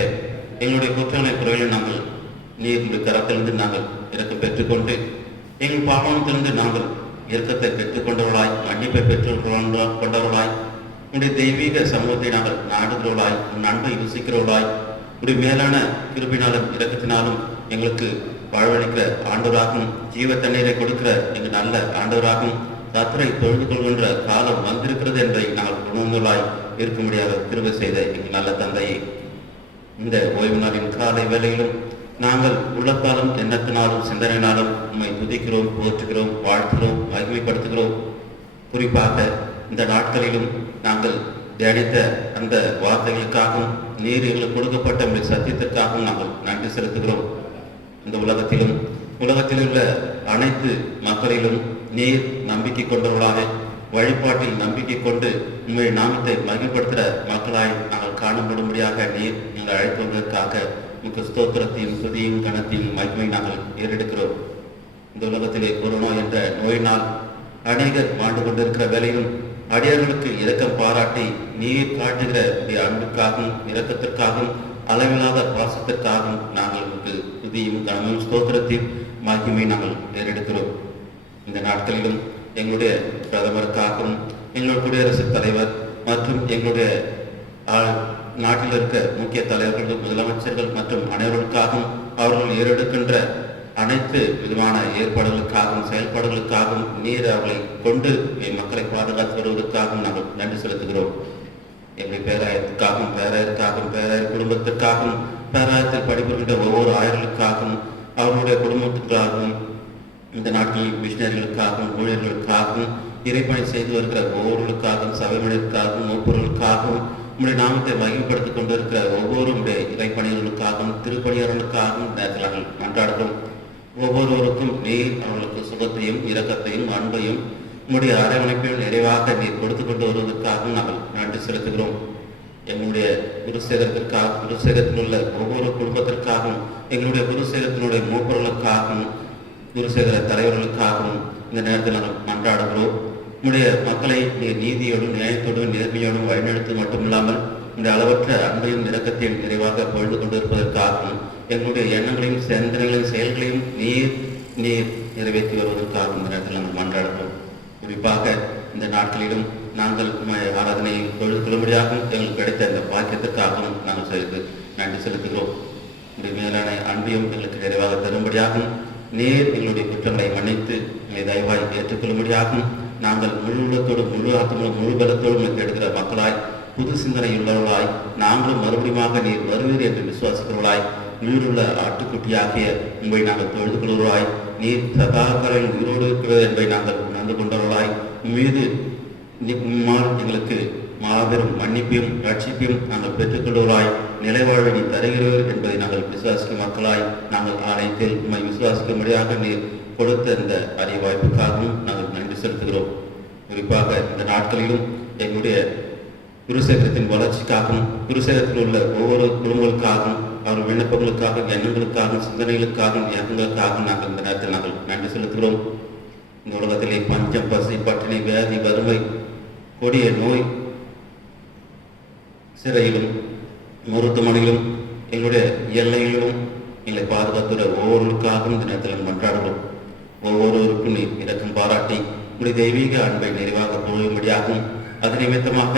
எங்களுடைய குற்றங்களை குறைகளை நாங்கள் நீர் கரத்திலிருந்து நாங்கள் இரக்கம் பெற்றுக்கொண்டு எங்கள் பாவத்திலிருந்து நாங்கள் இரக்கத்தை பெற்றுக்கொண்டவர்களாய் மன்னிப்பை கொண்டவர்களாய் உங்களுடைய தெய்வீக சமூகத்தை நாங்கள் நாடுகிறவர்களாய் உன் அன்பை ருசிக்கிறவர்களாய் உடைய மேலான கிருபினாலும் இரக்கத்தினாலும் எங்களுக்கு வாழ்வழிக்கிற ஆண்டவராகவும் ஜீவ தண்ணீரை கொடுக்கிற எங்கள் நல்ல ஆண்டவராகவும் கர்த்தரை தொழுது கொள்கின்ற காலம் வந்திருக்கிறது என்பதை நாங்கள் உணர்ந்தவர்களாய் இருக்க முடியாத கிருபை செய்த எங்கள் நல்ல தந்தையை இந்த ஓய்வு நாளின் காலை வேளையிலும் நாங்கள் உள்ளத்தாலும் எண்ணத்தினாலும் சிந்தனையினாலும் உண்மை துதிக்கிறோம், போற்றுகிறோம், வாழ்த்துகிறோம், மகிமைப்படுத்துகிறோம். குறிப்பாக இந்த நாட்களிலும் நாங்கள் தியானித்த அந்த வார்த்தைகளுக்காகவும் நீர் எங்களுக்கு கொடுக்கப்பட்ட உடைய சத்தியத்திற்காகவும் நாங்கள் நன்றி செலுத்துகிறோம். இந்த உலகத்தில் உள்ள அனைத்து மக்களிலும் நீர் நம்பிக்கை கொண்டவர்களாக வழிபாட்டில் நம்பிக்கை கொண்டு உங்களுடைய நாமத்தை மகிழ்படுத்துகிற மக்களாய் நாங்கள் காணப்படும்படியாக நீர் எங்களை அழைத்து வந்ததற்காக மிக்க ஸ்தோத்திரத்தையும் துதியும் கனத்தையும் மகிமை நாங்கள் ஏறெடுக்கிறோம். இந்த உலகத்திலே கொரோனா என்ற நோயினால் அநேகர் வாழ்ந்து கொண்டிருக்கிற வேளையிலும் அடியார்களுக்கு இரக்கம் பாராட்டி நீர் காட்டுகிற உடைய அன்புக்காகவும் இரக்கத்திற்காகவும் அளவில்லாத பாசத்திற்காகவும் நாங்கள் உங்களுக்கு துதியும் கனமும் ஸ்தோத்திரத்தையும் மகிமை நாங்கள் ஏறெடுக்கிறோம். இந்த நாட்களிலும் எங்களுடைய பிரதமருக்காகவும் எங்களுடைய குடியரசுத் தலைவர் மற்றும் எங்களுடைய நாட்டில் இருக்க முக்கிய தலைவர்கள், முதலமைச்சர்கள் மற்றும் அனைவருக்காகவும் அவர்கள் ஏறெடுக்கின்ற அனைத்து விதமான ஏற்பாடுகளுக்காகவும் செயல்பாடுகளுக்காகவும் நீர் அவர்களை கொண்டு மக்களை பாதுகாத்து வருவதற்காகவும் நாங்கள் நன்றி செலுத்துகிறோம். எங்களுடைய பேராயத்துக்காகவும் பேராயர் குடும்பத்திற்காகவும் பேராயத்தில் படிப்புகின்ற ஒவ்வொரு ஆயர்களுக்காகவும் அவர்களுடைய குடும்பத்திற்காகவும் இந்த நாட்டில் மிஷினரிகளுக்காகவும் ஊழியர்களுக்காகவும் இறைப்பணி செய்து வருகிற ஒவ்வொருவர்களுக்காகவும் சபையினருக்காகவும் மூப்பொருளுக்காகவும் உங்களுடைய நாமத்தை மகிமைப்படுத்திக் கொண்டிருக்கிற ஒவ்வொரு இறைப்பணிகளுக்காகவும் திருப்பணியாளர்களுக்காகவும் நாங்கள் மன்றாடுகிறோம். ஒவ்வொருவருக்கும் நீர் அவர்களுக்கு சுகத்தையும் இரக்கத்தையும் அன்பையும் உங்களுடைய அரவணைப்பையும் நிறைவாக நீர் கொடுத்து கொண்டு வருவதற்காகவும் நாங்கள் நன்றி செலுத்துகிறோம். எங்களுடைய குருசேகரத்தில் உள்ள ஒவ்வொரு குடும்பத்திற்காகவும் எங்களுடைய குருசேகரத்தினுடைய மூப்பர்களுக்காகவும் குருசேகர தலைவர்களுக்காகவும் இந்த நேரத்தில் நாங்கள் மன்றாடுகிறோம். உங்களுடைய மக்களை நீதியோடும் நியாயத்தோடும் நேர்மையோடும் வழிநடத்து மட்டுமில்லாமல் இந்த அளவற்ற அன்பையும் இரக்கத்தையும் நிறைவாக பொழுது கொண்டிருப்பதற்காகவும் எங்களுடைய எண்ணங்களையும் சிந்தனைகளையும் செயல்களையும் நீர் நிறைவேற்றி வருவதற்காகவும் இந்த நேரத்தில் நாங்கள் மன்றாடுகிறோம். குறிப்பாக இந்த நாட்களிலும் நாங்கள் ஆராதனையை பொழுது கொள்ளும்படியாகவும் எங்களுக்கு கிடைத்த இந்த பாக்கியத்திற்காகவும் நாங்கள் நன்றி செலுத்துகிறோம். உங்களுடைய மேலான அன்பையும் எங்களுக்கு நிறைவாக தரும்படியாகவும் நேர் எங்களுடைய குற்றங்களை மன்னித்து எங்களை தயவாய் ஏற்றுக்கொள்ளும்படியாகவும் நாங்கள் முழு உள்ளத்தோடும் முழு ஆத்மோடும் முழு பலத்தோடும் எடுக்கிற மக்களாய் புது சிந்தனை உள்ளவர்களாய் நாங்களும் மறுபடியும் நீர் வருவீர் என்று விசுவாசிக்கிறவர்களாய் உயிருள்ள ஆட்டுக்குட்டியாகிய உங்களை நாங்கள் தொழுது கொள்வர்களாய் நீர் சதாகரின் உயிரோடு இருக்கிறது என்பதை நாங்கள் உணர்ந்து கொண்டவர்களாய் மீது எங்களுக்கு மாபெரும் மன்னிப்பையும் ரட்சிப்பையும் நாங்கள் பெற்றுக்கொள்வராய் நிலைவாழ்வை நீ தருகிறீர் என்பதை நாங்கள் விசுவாசிக்கும் மக்களாய் நாங்கள் ஆலயத்தில் உண்மை விசுவாசிக்கும்படியாக நீர் கொடுத்த இந்த அரிய வாய்ப்புக்காகவும் நாங்கள் நன்றி செலுத்துகிறோம். குறிப்பாக இந்த நாட்களிலும் எங்களுடைய குருசேகரத்தின் வளர்ச்சிக்காகவும் குருசேகரத்தில் உள்ள ஒவ்வொரு குடும்பங்களுக்காகவும் அவர் விண்ணப்பங்களுக்காகவும் எண்ணங்களுக்காகவும் சிந்தனைகளுக்காகவும் இயக்கங்களுக்காகவும் நாங்கள் இந்த நேரத்தில் நாங்கள் நன்றி செலுத்துகிறோம். இந்த உலகத்திலே பஞ்சம், பசி, பட்டினி, வியாதி, வறுமை, கொடிய நோய், சிறையிலும் மருத்துவமனையிலும் எங்களுடைய எல்லையிலும் எங்களை பாதுகாத்துற ஒவ்வொருவருக்காகவும் இந்த நேரத்தில் மன்றாடுகிறோம். ஒவ்வொருவருக்கும் நீ இரக்கம் பாராட்டி உடைய தெய்வீக அன்பை நிறைவாக பொழுதும்படியாகவும் அது நிமித்தமாக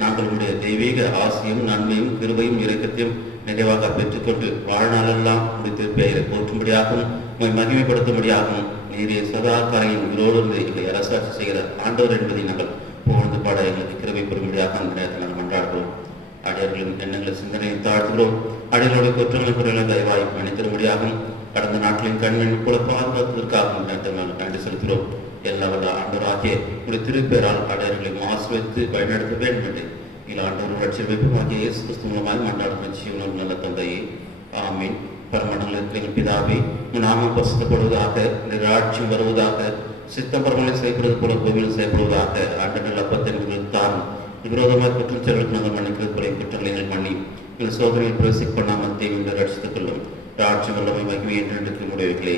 நாங்கள் உடைய தெய்வீக ஆசையும் நன்மையும் கிருபையும் இரக்கத்தையும் நிறைவாக பெற்றுக்கொண்டு வாழ்நாளெல்லாம் உடைய திருப்பெயரை போற்றும்படியாகவும் உங்களை மகிமைப்படுத்தும்படியாகவும் நீரிய சதா காலையின் உயிரோடு எங்களை அரசாட்சி செய்கிற ஆண்டவர் என்பதை நாங்கள் புகழ்ந்து பாட எங்களுக்கு கிருபை பெறும்படியாக அந்த நேரத்தில் நாங்கள் மன்றாடுகிறோம். அடியார்களின் எண்ணங்களை சிந்தனையை தாழ்த்துகிறோம். அடியார்களுடைய குற்றங்களை குறைகளை தயவாய் மன்னித்திரும்படியாகவும் கடந்த நாட்களின் கண்மணி கூட பாதுகாப்பதற்காகவும் நேரத்தில் நாங்கள் நன்றி செலுத்துகிறோம். எல்லா வல்ல ஆண்டவராகிய உடைய திருப்பெயரால் அடையாளங்களை மாசு வைத்து வழிநடத்த வேண்டும் என்று எங்கள் ஆண்டவர் ரட்சிய வைப்புமாகிய இயேசு கிறிஸ்து மூலமாக மன்றாடும் ஜீவனும் நல்ல தந்தையே, ஆமீன். பரமண்டல எங்கள் பிதாவே, உன் நாமம் பரிசுத்தப்படுவதாக, இந்த ஆட்சியும் வருவதாக, சித்தம் பரமலை செய்யப்படுவது போல பூமியில் செய்யப்படுவதாக. ஆண்டவர்கள் அப்பத்தை எங்களுக்கு தாரும். விரோதமாக குற்றம் செயல்களுக்கு நாங்கள் மன்னிக்கிறது போல குற்றங்களை எங்கள் மன்னி எங்கள் சோதனையில் பிரவேசிக்க பண்ணாமல் தீவிர ரட்சித்துக் கொள்ளும். ஆட்சி வல்லமை மகிமை என்று முடிவுகளே,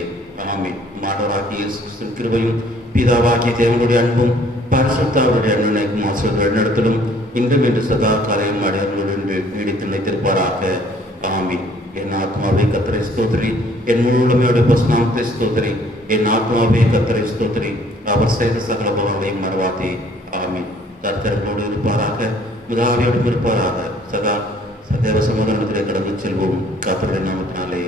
ஆமீன். மாணவராகிய இயேசு கிறிஸ்துவின் கிருபையும் பிதாவாகிய தேவனுடைய அன்பும் பரிசுத்தாவுடைய அன்பும் ஆசிரியர்கள் நடத்தலும் இன்றும் என்று சதா காலையும் அடையாளங்களுடன் நீடித்து நிலைத்திருப்பாராக. ஆமீன். என் ஆத்மாவே கர்த்தரை ஸ்தோத்திரி, என் முழு உடமையோட பசுநாமத்தை ஸ்தோத்திரி. என் ஆத்மாவே கர்த்தரை ஸ்தோத்திரி, அவர் செய்த சகல பலன்களையும் மறவாதே. ஆமீன். கர்த்தர்களோடு இருப்பாராக, முதலாளியோடும் இருப்பாராக. சதா சதேவ சமாதானத்திலே கடந்து செல்வோம். கர்த்தருடைய நாமத்தினாலே.